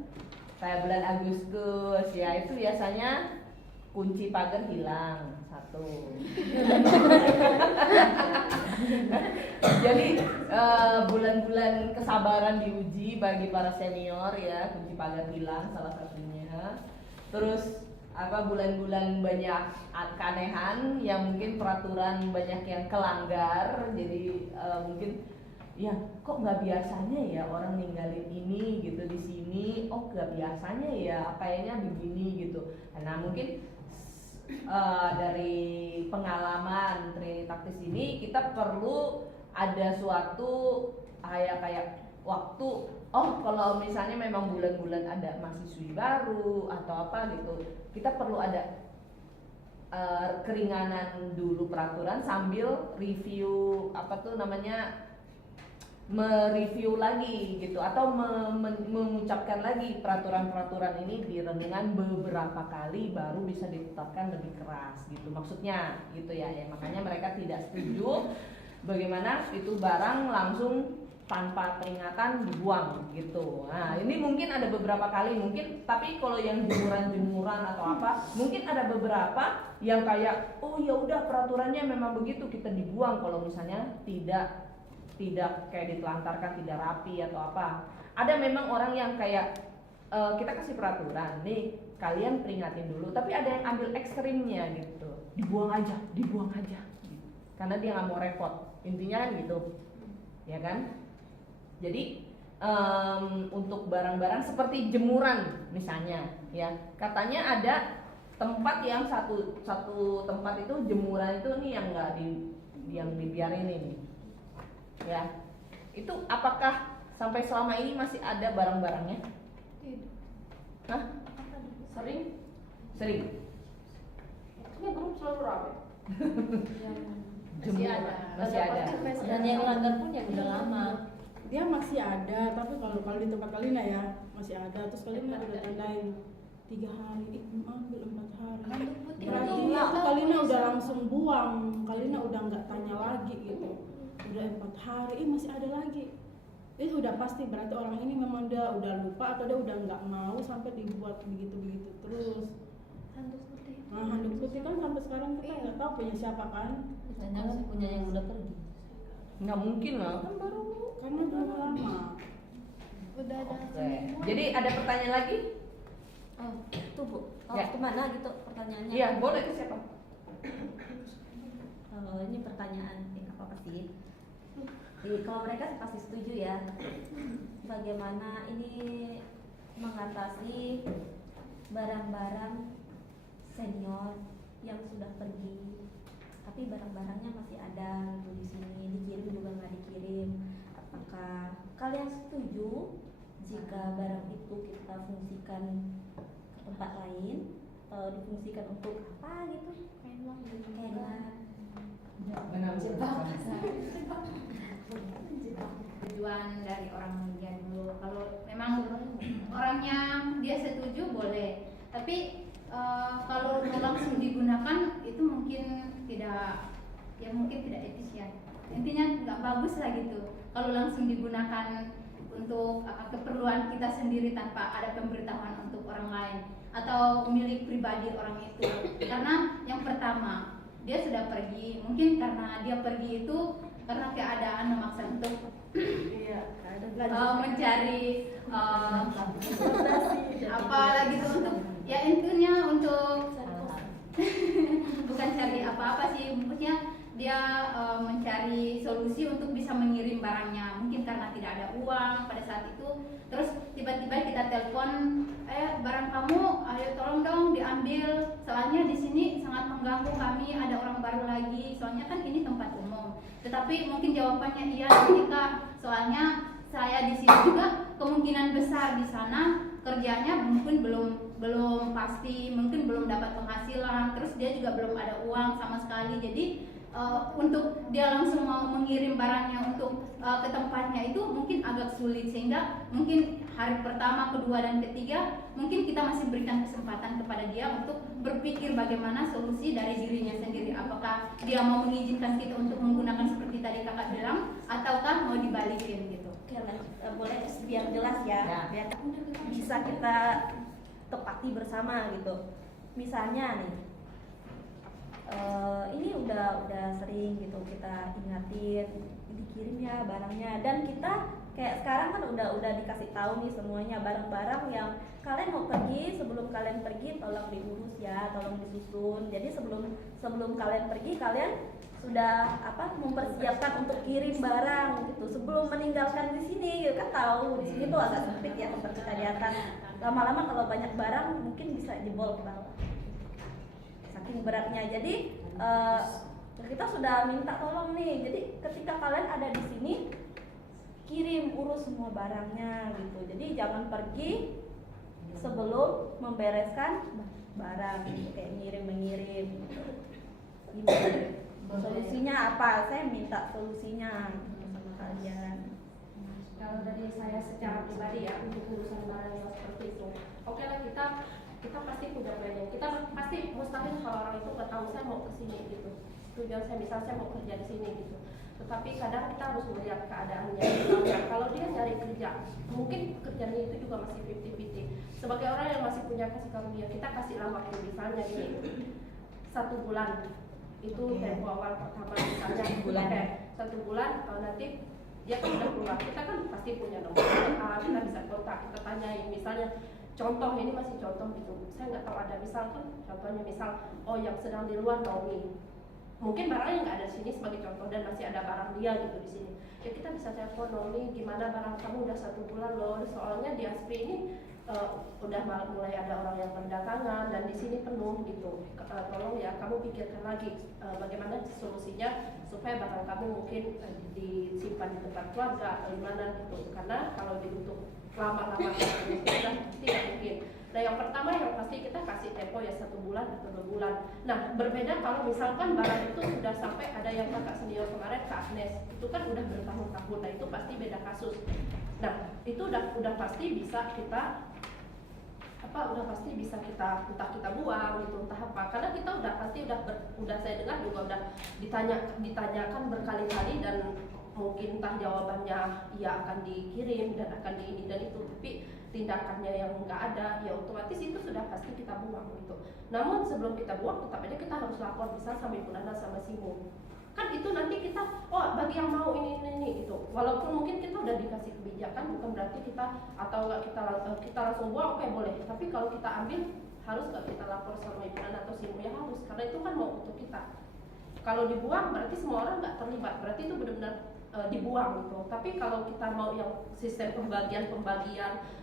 kayak bulan Agustus ya, itu biasanya kunci pagar hilang satu. Jadi bulan-bulan kesabaran diuji bagi para senior ya, kunci pagar hilang salah satunya. Terus bulan-bulan banyak keanehan yang mungkin peraturan banyak yang kelanggar, jadi mungkin ya kok nggak biasanya ya orang ninggalin ini gitu di sini, oh nggak biasanya ya kayaknya begini gitu. Nah mungkin dari pengalaman Trinitaktis ini kita perlu ada suatu kayak waktu, oh kalau misalnya memang bulan-bulan ada mahasiswi baru atau apa gitu, kita perlu ada keringanan dulu peraturan sambil review mereview lagi gitu, atau mengucapkan lagi peraturan-peraturan ini di renungan beberapa kali baru bisa ditetapkan lebih keras gitu maksudnya gitu ya. Makanya mereka tidak setuju bagaimana itu barang langsung tanpa peringatan dibuang gitu. Nah ini mungkin ada beberapa kali mungkin, tapi kalau yang jemuran atau apa mungkin ada beberapa yang kayak oh ya udah peraturannya memang begitu kita dibuang kalau misalnya tidak kayak ditelantarkan, tidak rapi atau apa. Ada memang orang yang kayak kita kasih peraturan nih kalian peringatin dulu, tapi ada yang ambil ekstrimnya gitu, dibuang aja gitu. Karena dia nggak mau repot, intinya kan gitu ya kan. Jadi untuk barang-barang seperti jemuran misalnya ya, katanya ada tempat yang satu tempat itu jemuran itu nih yang nggak yang dibiarin ini ya, itu apakah sampai selama ini masih ada barang-barangnya? Hah? Sering? Ini grup selalu ramai. Masih ada. Dan yang langgar pun yang udah lama. Dia masih ada, tapi kalau di tempat Kalina ya masih ada. Terus Kalina udah tandain 3 hari, ambil 4 hari. Berarti Kalina udah langsung buang, Kalina udah nggak tanya lagi gitu. Udah 4 hari, masih ada lagi. Udah pasti berarti orang ini memang dia udah lupa atau dia udah nggak mau sampai dibuat begitu terus. Handuk putih. Nah, handuk putih kan sampai sekarang kita nggak tahu punya siapa kan? Jangan punya yang udah pergi. Nggak mungkin lah. Kan baru karena belum lama. Udah ada. Oke. Jadi ada pertanyaan lagi? Oh, tuh Bu. Oh, Ya. kemana gitu pertanyaannya? Iya, boleh ke siapa? Kalau ini pertanyaan nggak apa-apa sih. Kalau mereka sih pasti setuju ya. Bagaimana ini mengatasi barang-barang senior yang sudah pergi, tapi barang-barangnya masih ada di sini, dikirim juga nggak dikirim. Apakah kalian setuju jika barang itu kita fungsikan ke tempat lain atau difungsikan untuk apa gitu? Kayak Tujuan dari orang mulia dulu. Kalau memang orangnya dia setuju boleh, tapi kalau langsung digunakan itu mungkin tidak etis ya. Intinya nggak bagus lah gitu. Kalau langsung digunakan untuk keperluan kita sendiri tanpa ada pemberitahuan untuk orang lain atau milik pribadi orang itu. Karena yang pertama dia sudah pergi. Mungkin karena dia pergi itu karena keadaan memaksa untuk mencari apa lagi tuh untuk ya intinya untuk bukan cari apa-apa sih, maksudnya dia mencari solusi untuk bisa mengirim barangnya. Mungkin karena tidak ada uang pada saat itu, terus tiba-tiba kita telepon, barang kamu, ayo tolong dong diambil, soalnya di sini sangat mengganggu kami, ada orang baru lagi, soalnya kan ini tempat umum. Tetapi mungkin jawabannya iya nanti Kak, soalnya saya di sini juga kemungkinan besar di sana kerjanya mungkin belum pasti, mungkin belum dapat penghasilan, terus dia juga belum ada uang sama sekali. Jadi untuk dia langsung mau mengirim barangnya untuk ke tempatnya itu mungkin agak sulit, sehingga mungkin hari pertama, kedua, dan ketiga mungkin kita masih berikan kesempatan kepada dia untuk berpikir bagaimana solusi dari dirinya sendiri. Apakah dia mau mengizinkan kita untuk menggunakan seperti tadi kakak bilang, ataukah mau dibalikin gitu. Oke, boleh biar jelas ya, biar bisa kita tepati bersama gitu. Misalnya nih, ini udah sering gitu kita ingatin dikirim ya barangnya, dan kita kayak sekarang kan udah dikasih tahu nih semuanya barang-barang yang kalian mau pergi, sebelum kalian pergi tolong diurus ya, tolong disusun. Jadi sebelum kalian pergi, kalian sudah mempersiapkan untuk kirim barang gitu sebelum meninggalkan di sini gitu. Kan tahu di sini tuh agak sempit ya tempat kita di atas, lama-lama kalau banyak barang mungkin bisa jebol ke bawah saking beratnya. Jadi kita sudah minta tolong nih, jadi ketika kalian ada di sini kirim, urus semua barangnya gitu. Jadi jangan pergi sebelum membereskan barang gitu, kayak mengirim gitu. Gimana? Solusinya apa? Saya minta solusinya sama kalian. Kalau dari saya secara pribadi ya, untuk urusan barang yang seperti itu, oke lah, kita pasti punya planning. Kita pasti mustahil kalau orang itu nggak tahu saya mau ke sini gitu. Tujuan saya misalnya saya mau kerja di sini gitu. Tetapi kadang kita harus melihat keadaannya. Misalnya kalau dia nyari kerja, mungkin kerjanya itu juga masih 50-50. Sebagai orang yang masih punya kasih karunia, kita kasihlah waktu misalnya ini 1 bulan. Itu tempo awal pertama misalnya 1 bulan, nanti dia kan udah keluar, kita kan pasti punya nomor kita bisa kontak, kita tanyain misalnya contoh, ini masih contoh gitu, saya nggak tahu ada misalkan contohnya oh yang sedang di luar Naomi, mungkin barangnya nggak ada di sini sebagai contoh dan masih ada barang dia gitu di sini, ya kita bisa telepon Naomi, gimana barang kamu udah 1 bulan loh, soalnya di Aspri ini udah mulai ada orang yang berdatangan dan di sini penuh gitu. Tolong ya kamu pikirkan lagi bagaimana solusinya supaya barang kamu mungkin disimpan di tempat keluarga atau di mana gitu. Karena kalau untuk lama-lama sudah tidak mungkin. Nah yang pertama yang pasti kita kasih tempo ya 1 bulan atau 2 bulan. Nah berbeda kalau misalkan barang itu sudah sampai ada yang kakak senior kemarin Kak Agnes itu kan udah bertahun-tahun, nah itu pasti beda kasus. Nah itu udah pasti bisa kita entah kita buang gitu, entah apa, karena kita udah pasti udah saya dengar juga udah ditanyakan berkali-kali dan mungkin entah jawabannya ya akan dikirim dan akan di ini dan itu, tapi tindakannya yang nggak ada ya otomatis itu sudah pasti kita buang gitu. Namun sebelum kita buang tetap aja kita harus lapor misal sama Ibu Nana sama Simu, kan itu nanti kita bagi yang mau ini gitu, walaupun mungkin kita udah dikasih kebijakan bukan berarti kita atau nggak kita langsung buang, oke boleh, tapi kalau kita ambil harus nggak kita lapor sama Ibu Nana atau Simu, ya harus, karena itu kan mau untuk kita. Kalau dibuang berarti semua orang nggak terlibat, berarti itu benar-benar dibuang gitu. Tapi kalau kita mau yang sistem pembagian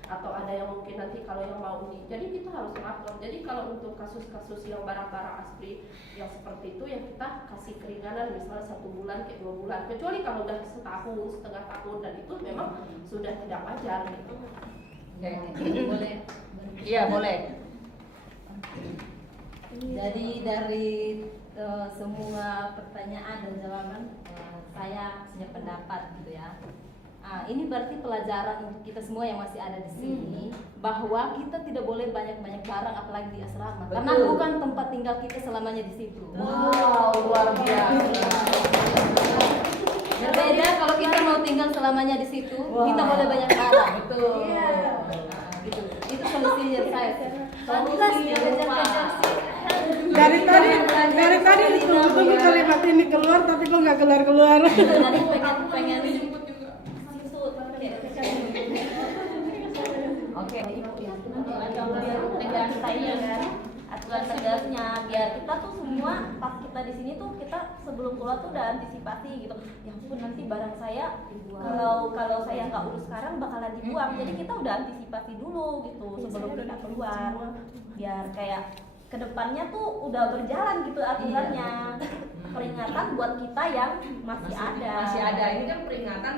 atau ada yang mungkin nanti kalau yang mau ini, jadi kita harus lapor. Jadi kalau untuk kasus-kasus yang barang-barang Aspri yang seperti itu yang kita kasih keringanan misalnya 1 bulan kayak 2 bulan, kecuali kalau udah setengah tahun dan itu memang sudah tidak wajar gitu. Boleh? Iya boleh. Jadi dari semua pertanyaan dan jawaban saya punya pendapat gitu ya. Ini berarti pelajaran untuk kita semua yang masih ada di sini bahwa kita tidak boleh banyak-banyak barang apalagi di asrama. Karena bukan tempat tinggal kita selamanya di situ. Wow, luar biasa. Berbeda kalau kita mau tinggal selamanya di situ, kita boleh banyak barang. Betul. Gitu. Itu solusinya saya. Solusi berupa Dari tadi ditunggu-tunggu kalimat ini keluar tapi kok nggak keluar. Dari pengen Dijemput juga. sisut oke ibu ya ada biar tegas saya kan aturan tegasnya biar kita tuh semua pas kita di sini tuh kita sebelum keluar tuh udah antisipasi gitu ya ampun nanti barang saya kalau saya nggak urus sekarang bakalan dibuang jadi kita udah antisipasi dulu gitu sebelum kita keluar biar kayak kedepannya tuh udah berjalan gitu aturannya peringatan buat kita yang masih ada Ini kan peringatan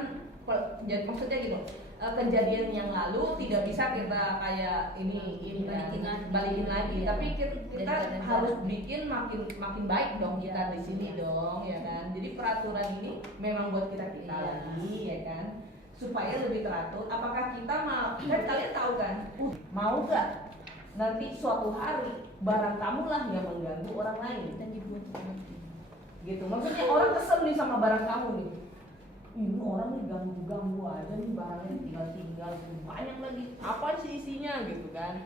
jadi maksudnya gitu kejadian yang lalu tidak bisa kita kayak ini balikin lagi tapi kita harus bikin makin baik dong kita di sini dong ya kan jadi peraturan ini memang buat kita lagi ya kan supaya lebih teratur apakah kita mau kan kalian tahu kan mau gak nanti suatu hari barang kamu lah yang mengganggu orang lain dan dibuat gitu maksudnya orang kesel nih sama barang kamu nih ini orang nih ganggu aja nih barangnya tinggal banyak lagi apa sih isinya gitu kan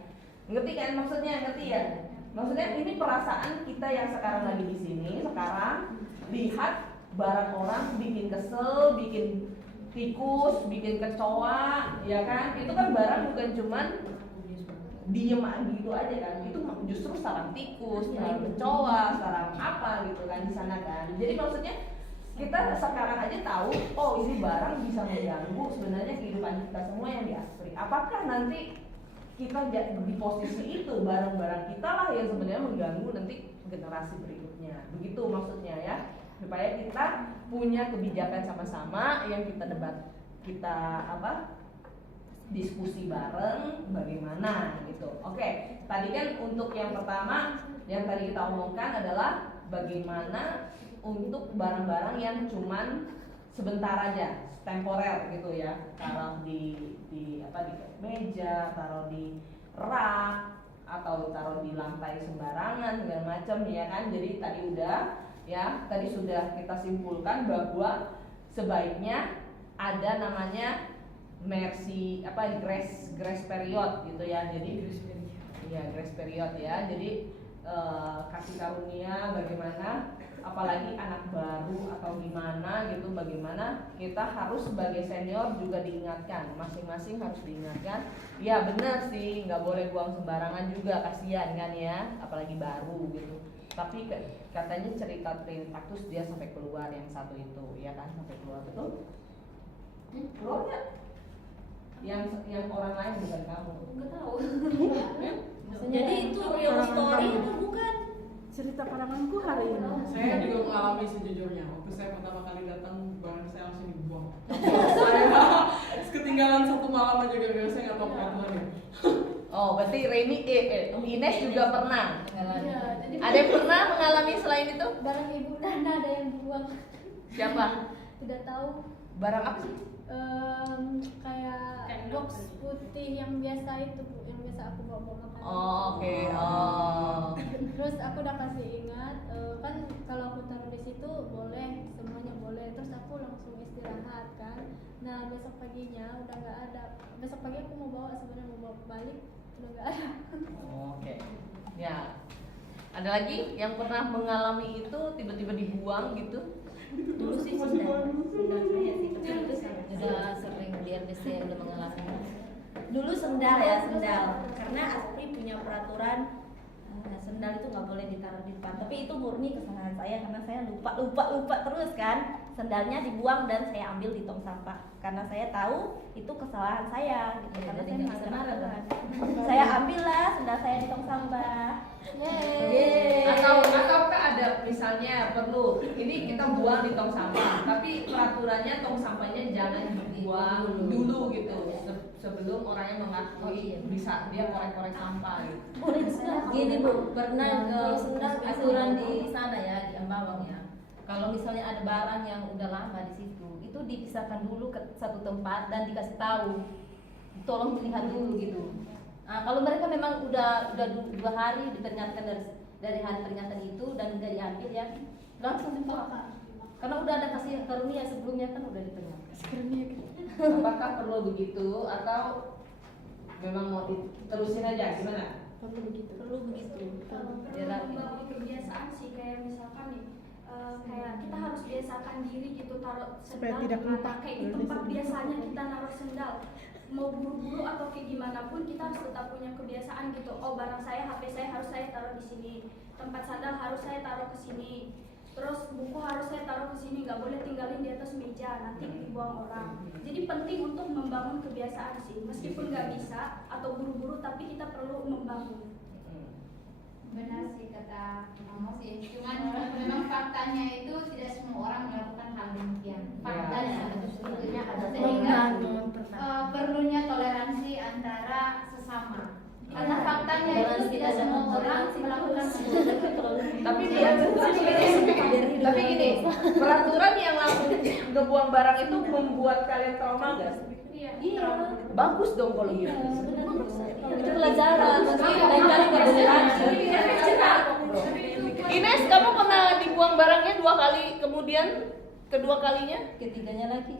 ngerti kan ngerti ya maksudnya ini perasaan kita yang sekarang lagi di sini sekarang lihat barang orang bikin kesel bikin tikus bikin kecoa ya kan itu kan barang bukan cuman diem gitu aja kan itu justru sarang tikus sarang kecoa sarang apa gitu kan di sana kan jadi maksudnya kita sekarang aja tahu oh ini barang bisa mengganggu sebenarnya kehidupan kita semua yang di Aspri apakah nanti kita di posisi itu barang-barang kita lah yang sebenarnya mengganggu nanti generasi berikutnya begitu maksudnya ya supaya kita punya kebijakan sama-sama yang kita debat kita diskusi bareng bagaimana gitu oke tadi kan untuk yang pertama yang tadi kita omongkan adalah bagaimana untuk barang-barang yang cuman sebentar aja, temporer gitu ya, taruh di meja, taruh di rak atau taruh di lantai sembarangan segala macam ya kan. Jadi tadi sudah kita simpulkan bahwa sebaiknya ada namanya grace period gitu ya. Jadi grace period ya. Jadi kasih karunia bagaimana apalagi anak baru atau gimana gitu bagaimana kita harus sebagai senior juga diingatkan masing-masing harus diingatkan ya benar sih nggak boleh buang sembarangan juga kasihan kan ya apalagi baru gitu tapi katanya cerita Trinitakus dia sampai keluar yang satu itu ya kan sampai keluar betul keluar nggak yang orang lain bukan kamu Nggak tahu. jadi itu real story itu bukan Cerita karanganku hari ini. Saya juga mengalami sejujurnya. Waktu saya pertama kali datang, barang saya langsung dibuang. Saya ketinggalan satu malam aja gara-gara saya nggak tahu peraturannya. Oh, berarti Reni, Ines juga pernah. Iya, jadi Ada yang pernah mengalami selain itu? barang ibu Nana ada yang buang. Siapa? Tidak tahu. Barang apa sih? Kayak box putih yang biasa itu Bu, yang biasa aku bawa ke kantor. Oh, oke. Oh. Terus aku udah kasih ingat kan kalau aku taruh di situ boleh semuanya boleh. Terus aku langsung istirahat kan. Nah besok paginya udah nggak ada. Besok pagi aku mau bawa sebenarnya mau bawa balik udah nggak ada. Oke. Ya. Ada lagi yang pernah mengalami itu tiba-tiba dibuang gitu? Dulu sih sudah saya sih udah sering di RDC udah mengalami. dulu sendal karena Aspri punya peraturan sendal itu nggak boleh ditaruh di depan tapi itu murni kesalahan saya karena saya lupa terus kan sendalnya dibuang dan saya ambil di tong sampah karena saya tahu itu kesalahan saya gitu karena saya melanggar aturan saya ambil lah sendal saya di tong sampah. Ataukah ada misalnya perlu ini kita buang di tong sampah tapi peraturannya tong sampahnya jangan dibuang dulu gitu sebelum orangnya mengakui bisa dia korek-korek sampah gitu. Gini Bu, pernah aturan di sana ya di Ambawang ya. Kalau misalnya ada barang yang udah lama di situ, itu dipisahkan dulu ke satu tempat dan dikasih tahu, tolong dilihat dulu gitu. Nah, kalau mereka memang udah 2 hari diperingatkan dari hari peringatan itu dan udah diambil ya, langsung dibuang. Karena udah ada kasih karunia sebelumnya kan udah diperingatkan. Apakah perlu begitu atau memang mau diterusin aja gimana? perlu begitu. Kalau perlu membangun kebiasaan sih, kayak misalkan nih kayak kita harus biasakan diri gitu taruh Supaya sendal tidak di mana, lupa. kayak di tempat biasanya kita naruh sendal, mau buru-buru atau kayak gimana pun kita harus tetap punya kebiasaan gitu. Oh, barang saya, HP saya harus saya taruh di sini, tempat sandal harus saya taruh ke sini, terus buku harus saya taruh ke sini, nggak boleh tinggalin di atas meja, nanti dibuang orang. Jadi penting untuk membangun kebiasaan sih, meskipun nggak bisa atau buru-buru, tapi kita perlu membangun. Benar sih kata Mama sih, cuman memang faktanya itu tidak semua orang melakukan hal demikian. Faktanya sebetulnya ada, sehingga perlunya toleransi antara sesama. Karena faktanya itu tidak semua orang melakukan. Tapi gini, peraturan yang langsung ngebuang barang itu membuat kalian trauma nggak? Iya. Bagus dong kalau gitu. Itu pelajaran, lain kali nggak boleh lagi. Ines, kamu pernah dibuang barangnya 2 kali, kemudian kedua kalinya? Ketiganya lagi.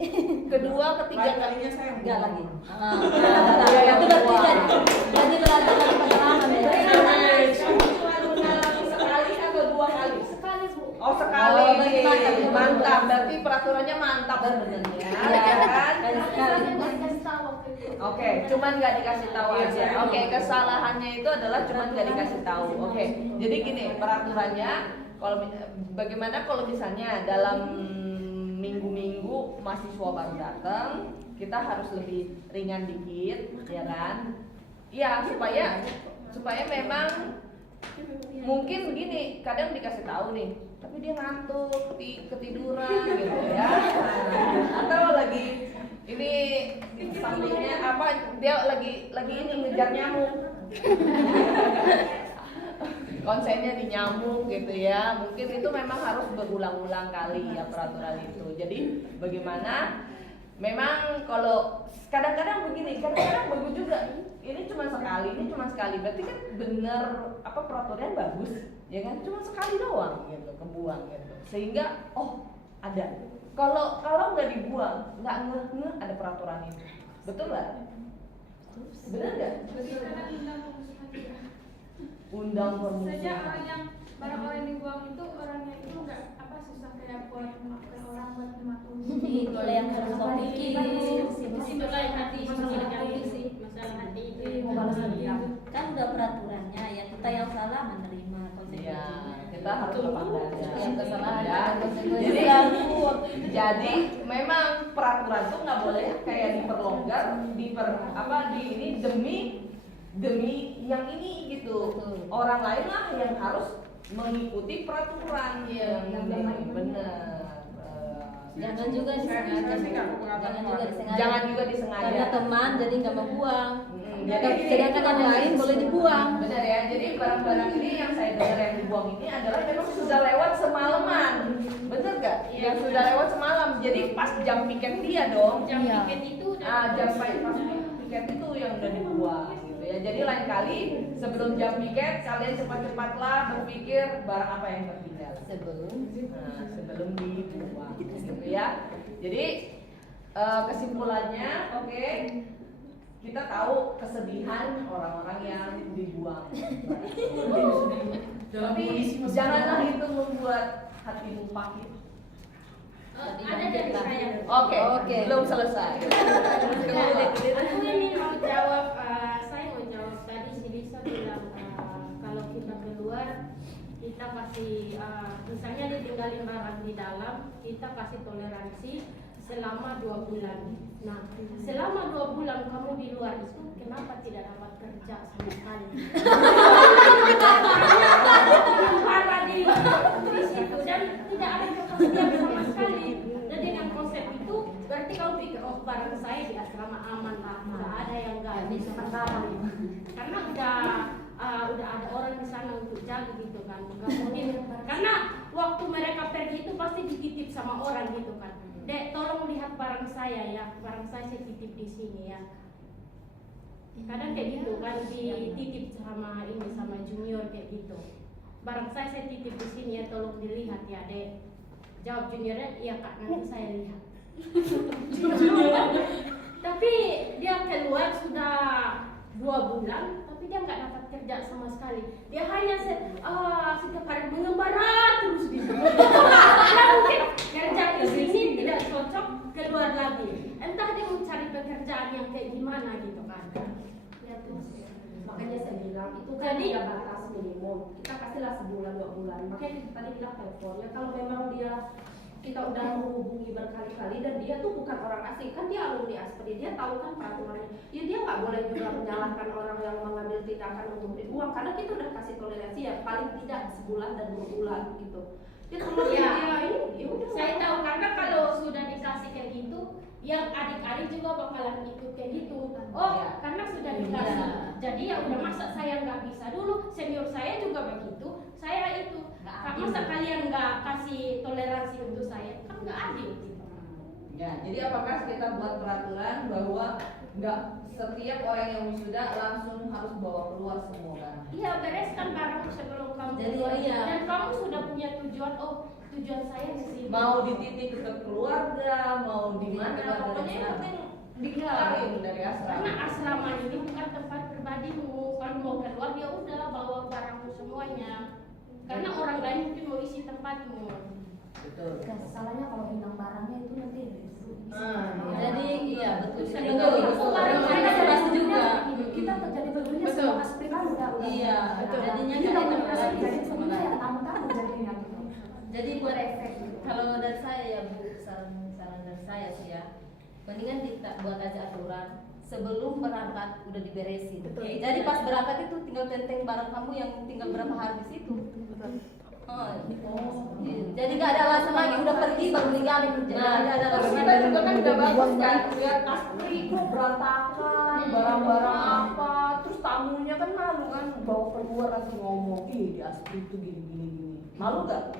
Kedua, ketiga Lain kalinya kalinya saya Enggak lagi. Itu berarti Jadi pelajaran pengalaman ya. sekali atau 2 kali? Sekali Bu. Oh, sekali. Oh, berarti mantap. Mantap, berarti peraturannya mantap sebenarnya. Ya kan? Kasih tahu waktu itu. Oke, cuman nggak dikasih tahu aja. Oke, kesalahannya itu adalah cuman nggak dikasih tahu. Oke, jadi gini peraturannya. Kalau bagaimana kalau misalnya dalam minggu-minggu mahasiswa baru datang, kita harus lebih ringan dikit, ya kan? Ya supaya memang mungkin begini, kadang dikasih tahu nih, tapi dia ngantuk, ketiduran gitu ya. Atau lagi ini sampingnya apa, dia lagi ini ngejar nyamuk. Konsennya di nyamuk gitu ya. Mungkin itu memang harus berulang-ulang kali ya peraturan itu. Jadi bagaimana memang kalau kadang-kadang begini, kadang-kadang bagus juga. Ini cuma sekali, berarti kan bener apa peraturannya bagus, ya kan? Cuma sekali doang gitu, kebuang gitu. Sehingga ada. Kalau nggak dibuang, nggak nge ada peraturan itu. Betul nggak? Benar nggak? Undang Saja permusuhan. orang yang barang-barang yang dibuang itu orangnya itu nggak susah kayak buat memaafkan orang, buat mematuhi. Itulah yang harus kau pikir. Disitulah yang hati masalah hati itu yang balas harus dendam. Kan udah peraturannya ya, kita yang salah menerima Iya, konsekuensinya. kita harus lapang dada. Yang kesalahan Ya. ada konsekuensi. Jadi memang peraturan tuh nggak boleh kayak diperlonggar, ini demi yang ini gitu. Betul. Orang lain lah yang harus mengikuti peraturan yang benar. Jangan juga disengaja. Jangan juga disengaja. Karena teman jadi nggak mau buang. Jadi Sedangkan yang lain boleh dibuang. Benar ya. Jadi barang-barang ini yang saya dengar yang dibuang ini adalah memang sudah lewat semalaman. Bener gak? Yang sudah lewat semalam. Jadi pas jam piket dia dong. jam piket itu Jam pas piket itu yang udah dibuang gitu ya. Jadi lain kali sebelum jam piket kalian cepat-cepatlah berpikir barang apa yang tertinggal sebelum dibuang gitu ya. Jadi kesimpulannya oke, kita tahu kesedihan orang-orang yang dibuang. Tapi janganlah itu membuat hatimu pahit. ada dari saya. Oke. Belum selesai. Aku ini mau jawab, saya mau jawab tadi si Lisa bilang kalau kita keluar kita kasih misalnya ditinggalin barang di dalam, kita kasih toleransi selama 2 bulan. Nah, selama 2 bulan kamu di luar itu kenapa tidak dapat kerja sama sekali? Parah di situ dan tidak ada kepastian sama sekali. Dan dengan konsep itu berarti kamu pikir barang saya di asrama aman lah, nggak ada yang nggak bisa bertahan. Karena udah ada orang di sana untuk jaga gitu kan, nggak mungkin. Karena waktu mereka pergi itu pasti dititip sama orang gitu kan. Dek, tolong lihat barang saya ya, barang saya titip di sini ya. Kadang kayak gitu kan, dititip sama junior kayak gitu. Barang saya titip di sini ya, tolong dilihat ya dek. Jawab juniornya, iya kak, nanti saya lihat. Tapi dia keluar sudah 2 bulan, tapi dia nggak dapat kerja sama sekali. Dia hanya setiap hari mengembara terus di sini. Karena mungkin kerja di sini tidak cocok, keluar lagi. Entah dia mau cari pekerjaan yang kayak gimana gitu kan. Ya tuh. Makanya saya bilang itu kan Jadi- dia batas minimum. Kita kasihlah sebulan 2 bulan. Makanya kita tadi bilang teleponnya kalau memang dia kita udah menghubungi berkali-kali dan dia tuh bukan orang asing, kan dia alumni Aspri, dia tahu kan peraturannya. Ya dia nggak boleh juga menyalahkan orang yang mengambil tindakan untuk dibuang, karena kita udah kasih toleransi ya paling tidak sebulan dan 2 bulan gitu. Ya kalau Ya. dia ini ya udah. Saya tahu karena kalau sudah dikasih kayak gitu, yang adik-adik juga bakalan ikut kayak gitu. Oh, Ya. karena sudah dikasih. Jadi ya udah, masa saya nggak bisa dulu, senior saya juga begitu, saya itu. Masa kalian nggak kasih toleransi untuk saya? Kan nggak adil gitu. Ya, jadi apakah kita buat peraturan bahwa nggak setiap orang yang wisuda langsung harus bawa keluar semua kan? Iya, bereskan barang sebelum kamu Jadi, keluar. iya. Dan kamu sudah punya tujuan, oh tujuan saya ke sini. Mau dititip ke keluarga, mau di mana, Keluarga pokoknya yang asrama. penting dikeluarin dari asrama. Karena asrama ini bukan tempat pribadimu. Kalau mau keluar ya udah bawa barangmu semuanya. Karena orang lain mungkin mau isi tempatmu. Betul. Salahnya kalau hilang barangnya itu nanti Jadi iya betul. Bisa Jadi diganti. kalau Oh, barang barang mereka saya jelas juga. kita terjadi begini Betul. semua Aspri kan udah Iya, betul. jadinya Jadi nggak kalau enak kita lagi jadi sama sebenarnya lagi. ya tamu-tamu jadinya gitu. Jadi buat efek kalau dari saya ya Bu, saran dari saya sih ya, mendingan kita buat aja aturan sebelum berangkat udah diberesin. Jadi pas berangkat itu tinggal tenteng barang kamu yang tinggal berapa hari di situ. Oh, iya. Jadi nggak ada alasan lagi udah pergi baru ninggalin. Jadi nggak ada Terus alasan kita lagi. juga kan udah bagus kan, lihat Aspri kok berantakan, barang-barang apa, terus tamunya kan malu kan, bawa keluar langsung ngomong, ih di Aspri itu gini, malu gak?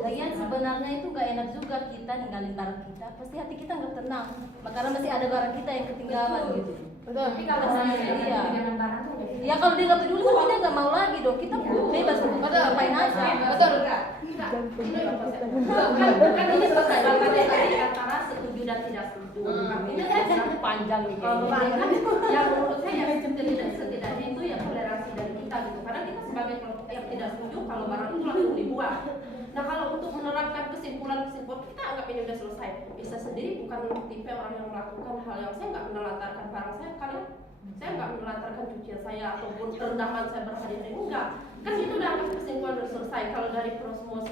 Lagian sebenarnya itu gak enak juga kita ninggalin barang kita, pasti hati kita nggak tenang. Karena masih ada barang kita yang ketinggalan gitu. Tapi kalau Pasti, saya iya. dengan barang tuh Ya kalau dia nggak peduli kan dia nggak mau lagi dong. Kita bebas ngapain aja. Betul. Bukan ini pertanyaan tadi antara setuju dan tidak setuju. Ini kan Panjang nih kan kayaknya. yang menurut saya setidaknya itu ya toleransi dari kita gitu. Karena kita sebagai kelompok yang tidak setuju kalau barang itu langsung dibuang. Nah kalau untuk menerapkan kesimpulan-kesimpulan kita anggap ini udah selesai. Bisa sendiri bukan tipe orang yang melakukan hal yang saya nggak menelantarkan barang saya. Kalian saya nggak menelantarkan cucian saya ataupun rendaman saya berhari-hari, enggak. Kan itu udah anggap kesimpulan udah selesai kalau dari pro semua.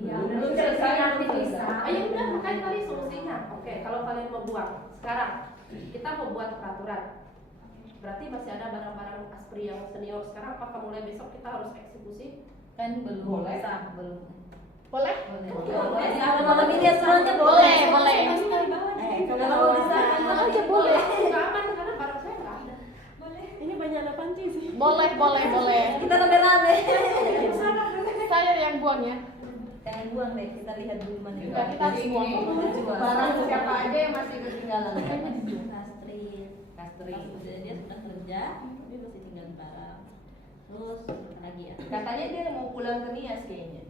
Iya, Belum nanti selesai, nanti belum bisa. selesai. Ayo udah makanya tadi solusinya. Oke, kalau kalian mau buang sekarang kita mau buat peraturan. Berarti masih ada barang-barang Aspri yang senior sekarang. Apakah mulai besok kita harus eksekusi? Kan belum Boleh. sah, belum. Boleh? Boleh. Kalau ini asuransinya boleh. Boleh. Kalau mau disahkan aja boleh. Nggak aman karena barang saya nggak ada. Ini banyak ada panci sih. Boleh. Kita rame-rame. Saya yang buang ya. Jangan buang deh, kita lihat dulu mana yang Kita harus buang. Barang siapa aja yang masih ketinggalan? Kastri, dia sudah kerja, dia masih tinggal di barang. Terus apa lagi ya? Katanya dia mau pulang ke Nias kayaknya.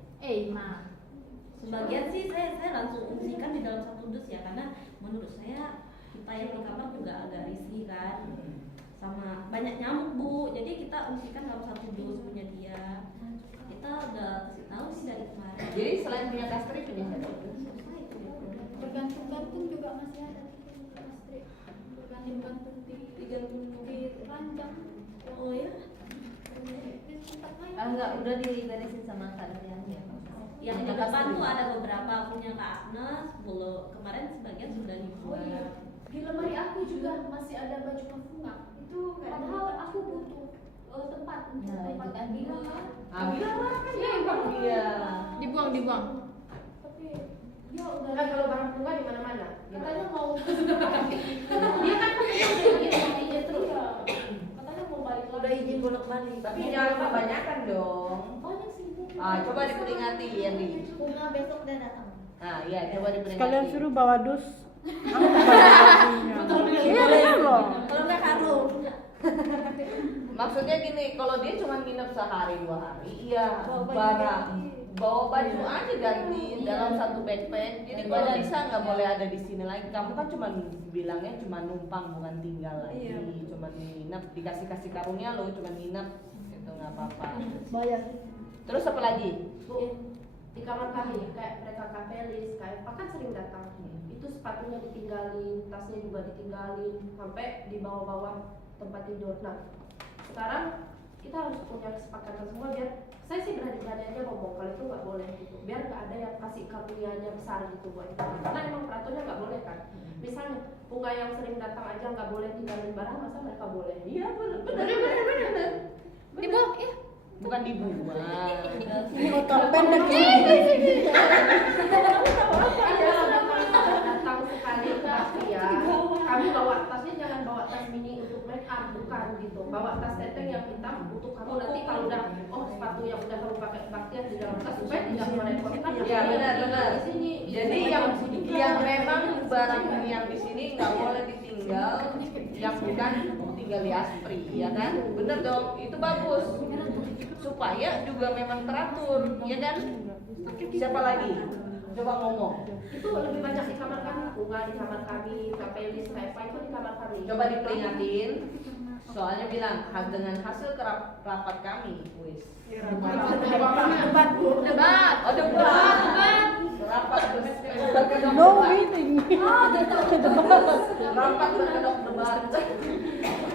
Sebagian sih saya langsung ungsikan di dalam satu dus ya, karena menurut saya kita yang di kamar juga agak risih kan, sama banyak nyamuk Bu. Jadi kita ungsikan dalam satu dus punya dia. Kita udah kasih tahu sih dari kemarin. Jadi selain punya Kastri punya siapa? Bergantung-gantung juga masih ada Aspri. Bergantung-gantung di ranjang. Oh ya? Di tempat lain. Enggak, udah diberesin sama kalian ya. Yang di depan tuh ada beberapa punya Kak Agnes, kemarin sebagian sudah dibuang. Di lemari aku juga masih ada baju kafungak. Itu padahal aku butuh tempat untuk Nah, tempat itu kan. Bila. Bilang lah kan dia bang dia. Dibuang. Tapi ya udah. Kan kalau barang bunga di mana-mana. Katanya mau dia kan dia terus ya. Katanya mau balik lagi. Udah izin bolak-balik. Tapi jangan kebanyakan dong. Banyak sih Bu. Coba diperingati ya nih. Bunga besok udah datang. Nah, iya coba diperingati. Sekalian suruh bawa dus. Iya loh. Kalau nggak karung. Maksudnya gini, kalau dia cuma nginep sehari 2 hari, iya barang bawa baju aja ganti dalam satu backpack. Jadi kalau bisa nggak boleh ada di sini lagi. Kamu kan cuma bilangnya cuma numpang bukan tinggal lagi, cuma nginep, dikasih karunia lo cuma nginep, itu nggak apa-apa. Bayar. Terus apa lagi? Bu, di kamar kami kayak mereka kapelis, kayak Pak kan sering datang. Itu sepatunya ditinggalin, tasnya juga ditinggalin, sampai di bawah-bawah tempat tidur. Nah, sekarang kita harus punya kesepakatan semua biar saya sih berani-berani aja ngomong kalau itu nggak boleh gitu, biar nggak ada yang kasih karunianya besar gitu buat kita. Karena emang peraturannya nggak boleh kan. Misalnya bunga yang sering datang aja nggak boleh tinggalin barang, masa mereka boleh? Iya benar. Dibuang, ya. Bukan dibuang. Ini otot pendek. Datang sekali pasti ya. Kami bawa tasnya jangan bawa tas mini untuk make up, bukan gitu. Bawa tas teteng yang hitam untuk kamu nanti kalau udah sepatu yang udah kamu pakai baktian di dalam tas supaya tidak merepotkan. Iya benar. Di sini. Jadi yang memang barang yang di sini nggak boleh ditinggal, yang bukan tinggal di Aspri, ya kan? Bener dong, itu bagus. Supaya juga memang teratur, ya kan? Siapa lagi? Coba ngomong. Itu lebih banyak di kamar kami, bunga di kamar kami, kapelis, kayak apa itu di kamar kami. Coba diperingatin. Soalnya bilang dengan hasil rapat kami, wis. Debat. Oh debat. Rapat berkedok No debat. meeting. Rapat berkedok debat.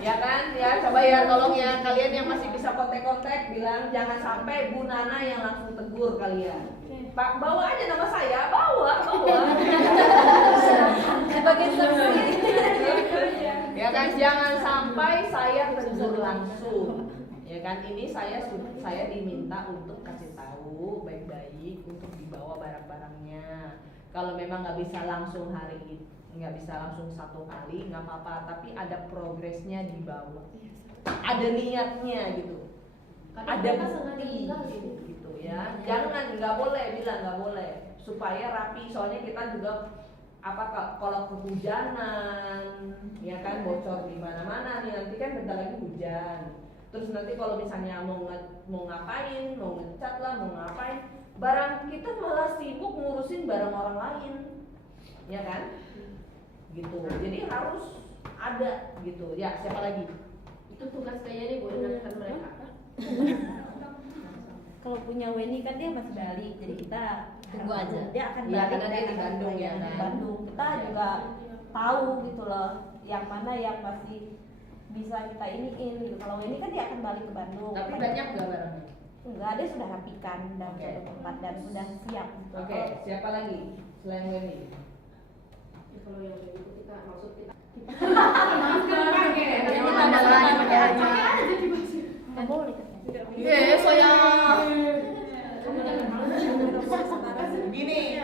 Ya kan? Ya coba ya tolong ya kalian yang masih bisa kontak-kontak bilang jangan sampai Bu Nana yang langsung tegur kalian. Pak, bawa aja nama saya, bawa. Sebagai saksi. Ya kan, jangan sampai saya tegur langsung. Ya kan, ini saya diminta untuk kasih tahu baik-baik untuk dibawa barang-barangnya. Kalau memang nggak bisa langsung hari ini, nggak bisa langsung satu kali, nggak apa-apa. Tapi ada progresnya dibawa, ada niatnya gitu, ada bukti gitu ya. Jangan nggak boleh bilang nggak boleh supaya rapi. Soalnya kita juga kalau kehujanan ya kan bocor di mana-mana nih, nanti kan bentar lagi hujan. Terus nanti kalau misalnya mau ngapain, mau ngecat lah, mau ngapain, barang kita malah sibuk ngurusin barang orang lain, ya kan? Gitu. Jadi harus ada gitu. Ya siapa lagi? Itu tugas kayaknya nih buat ingatkan mereka. Kalau punya Weni kan dia masih balik, jadi kita Tunggu aja. Dia akan Iya, balik karena dia di Bandung ya di kan? Bandung. Kita juga tahu gitu loh, yang mana yang masih bisa kita iniin gitu. Kalau Weni kan dia akan balik ke Bandung. Tapi banyak nggak barangnya? Enggak, dia sudah rapikan dan Oke. suatu tempat dan sudah siap. Gitu. Oke, siapa lagi selain Weni? Ya, kalau yang kayak gitu kita maksud kita Nggak boleh katanya. Gini,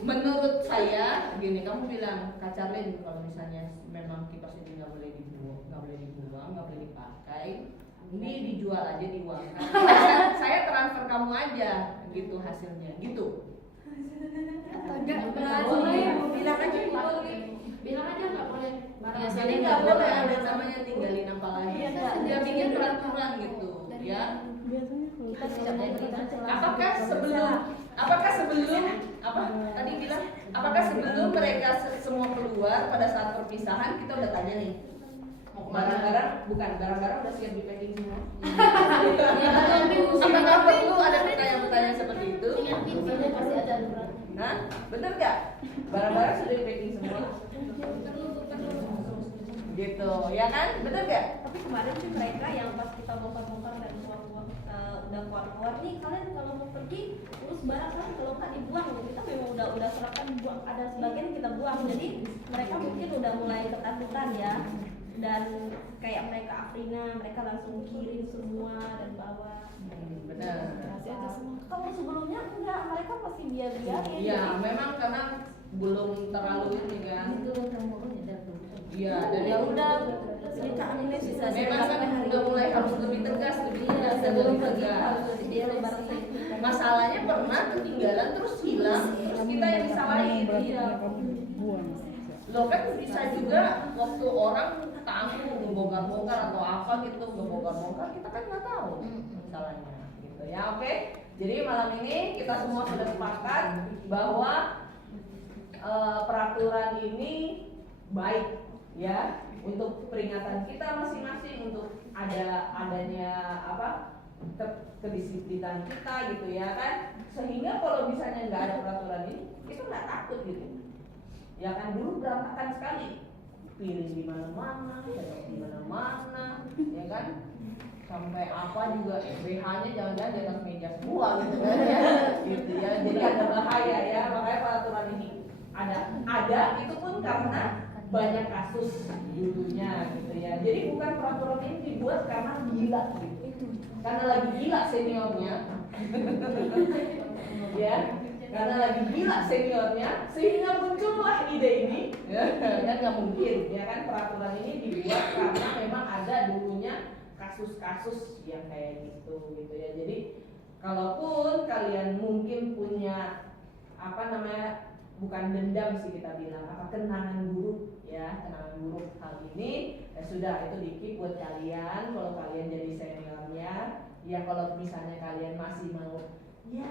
menurut saya gini, kamu bilang Kak Charlene kalau misalnya memang kipas ini nggak boleh dibuang, nggak boleh dipakai, ini dijual aja, diuangkan. Saya transfer kamu aja gitu hasilnya, gitu. bilang aja nggak boleh. Jadi nggak boleh ada namanya tinggalin apa lagi. Dia bikin peraturan gitu, ya. Apakah sebelum apa tadi bilang? Apakah sebelum mereka semua keluar pada saat perpisahan kita udah tanya nih barang-barang udah siap di packing semua? Apakah perlu ada pertanyaan-pertanyaan seperti itu? Nah, bener gak? Barang-barang sudah di packing semua? Gitu, ya kan? Bener gak? Tapi kemarin sih mereka yang pas kita bongkar-bongkar dan udah keluar nih, kalian kalau mau pergi urus barang kan, kalau nggak dibuang. Kita memang udah serahkan buang, ada sebagian kita buang. Jadi mereka mungkin udah mulai ketakutan ya. Dan kayak mereka Afrina, mereka langsung kirim semua dan bawa. Benar. Kalau sebelumnya enggak, mereka pasti biar-biarin. Iya, memang karena belum terlalu ini kan. Iya, dari udah cerita ini bisa memang kan udah mulai harus lebih tegas, sebelum pergi tegas. harus dibiarin barang saya. Masalahnya pernah ketinggalan terus hilang, terus kita yang disalahin. Iya. Lo kan bisa juga waktu orang tamu ngebongkar-bongkar atau apa gitu, ngebongkar-bongkar kita kan nggak tahu masalahnya gitu ya. Oke, Jadi malam ini kita semua sudah sepakat bahwa peraturan ini baik ya untuk peringatan kita masing-masing, untuk adanya kedisiplinan kita gitu ya kan, sehingga kalau misalnya nggak ada peraturan ini kita nggak takut gitu ya kan. Dulu berantakan sekali, pilih di mana-mana, di mana-mana ya kan, sampai apa juga BH-nya jangan-jangan di atas meja semua gitu kan ya gitu ya. Jadi ada bahaya ya, makanya peraturan ini ada itu pun karena banyak kasus dulunya gitu ya. Jadi bukan peraturan ini dibuat karena gila gitu, karena lagi gila seniornya ya, karena lagi gila seniornya sehingga muncullah ide ini ya kan, nggak mungkin ya kan. Peraturan ini dibuat karena memang ada dulunya kasus-kasus yang kayak gitu ya. Jadi kalaupun kalian mungkin punya bukan dendam sih kita bilang, kenangan buruk ya, kenangan buruk hal ini ya sudah, itu dikit buat kalian kalau kalian jadi seniornya ya. Kalau misalnya kalian masih mau ya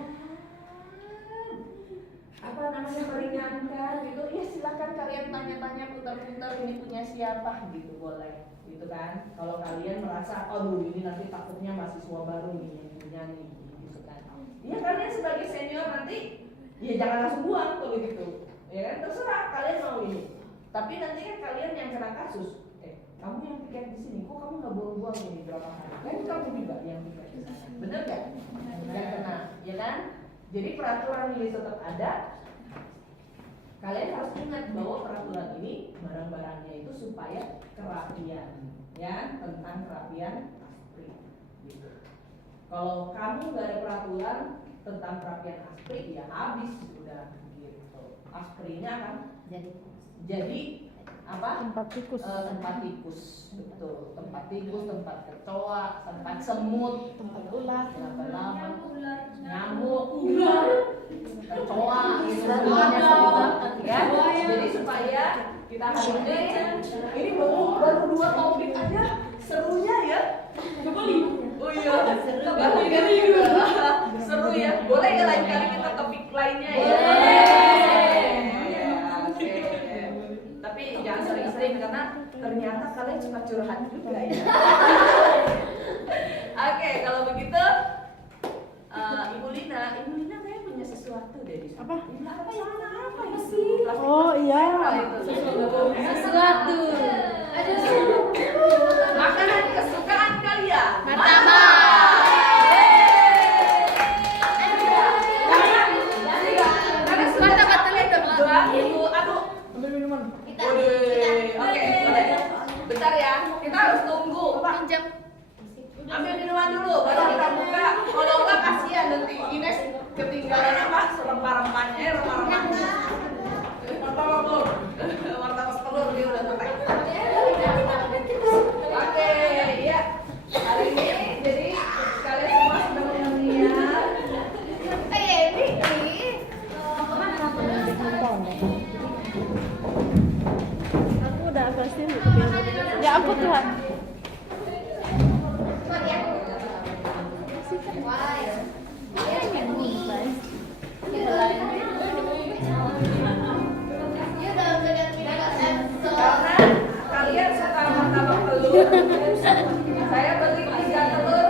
meringankan gitu ya, silakan kalian tanya-tanya, putar-putar ini punya siapa gitu, boleh gitu kan. Kalau kalian merasa aduh ini nanti takutnya mahasiswa baru nih yang punya nih gitu kan, ya kalian sebagai senior nanti ya jangan langsung buang kalau gitu ya kan, terserah kalian mau ini. Tapi nanti kan kalian yang kena kasus, kamu yang piket di sini kok kamu nggak buang-buang ini berapa hari, kan kamu juga yang piket di sana, bener gak? Yang kena ya kan. Jadi peraturan ini tetap ada. Kalian harus ingat bahwa peraturan ini barang-barangnya itu supaya kerapian ya, tentang kerapian ASPRI gitu. Kalau kamu nggak ada peraturan tentang kerapian ASPRI ya habis sudah gitu. ASPRI-nya akan jadi apa? Tempat tikus. Tempat tikus, betul. Tempat tikus, tempat kecoa, tempat semut, tempat ular, lama-lama, nyamuk, ular, kecoa, semuanya ya. Jadi supaya kita hari ini baru 2 topik aja serunya ya. Coba lihat. Oh iya, seru ya. Boleh ya lain kali kita topik lainnya ya. Tapi jangan sering-sering karena ternyata kalian suka curhat juga ya. Oke, kalau begitu Ibu Lina kayaknya punya sesuatu deh di sana. Apa sih? Oh iya. Sesuatu. Makanan kesukaan kalian. Ambil minuman. Oke, bentar ya. Kita harus tunggu. Ambil minuman dulu, baru kita buka. Kalau enggak kasihan nanti Ines ketinggalan rempah-rempahnya, rempah-rempahnya. Martabak telur dia udah selesai. Oke, iya. Hari ini jadi kalian semua sudah mengertian. Aku udah pasti ya ampun Tuhan. Karena kalian suka martabak telur, saya beli 3 telur,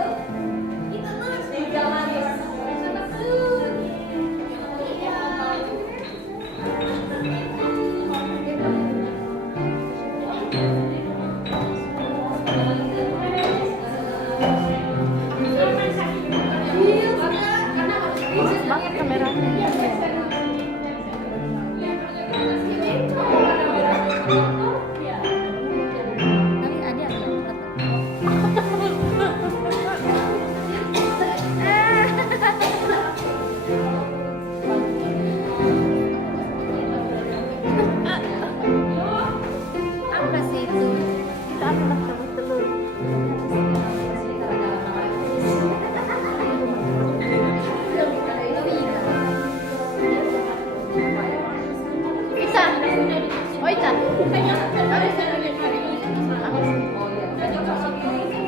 3 manis. Banget kameranya. Apa sih itu? Kita akan telur. Ican. Oh Ican.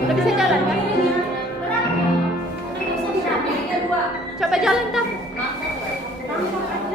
Udah bisa jalan kan? Sampingnya 2. Coba jalan, Tam. Mangkok.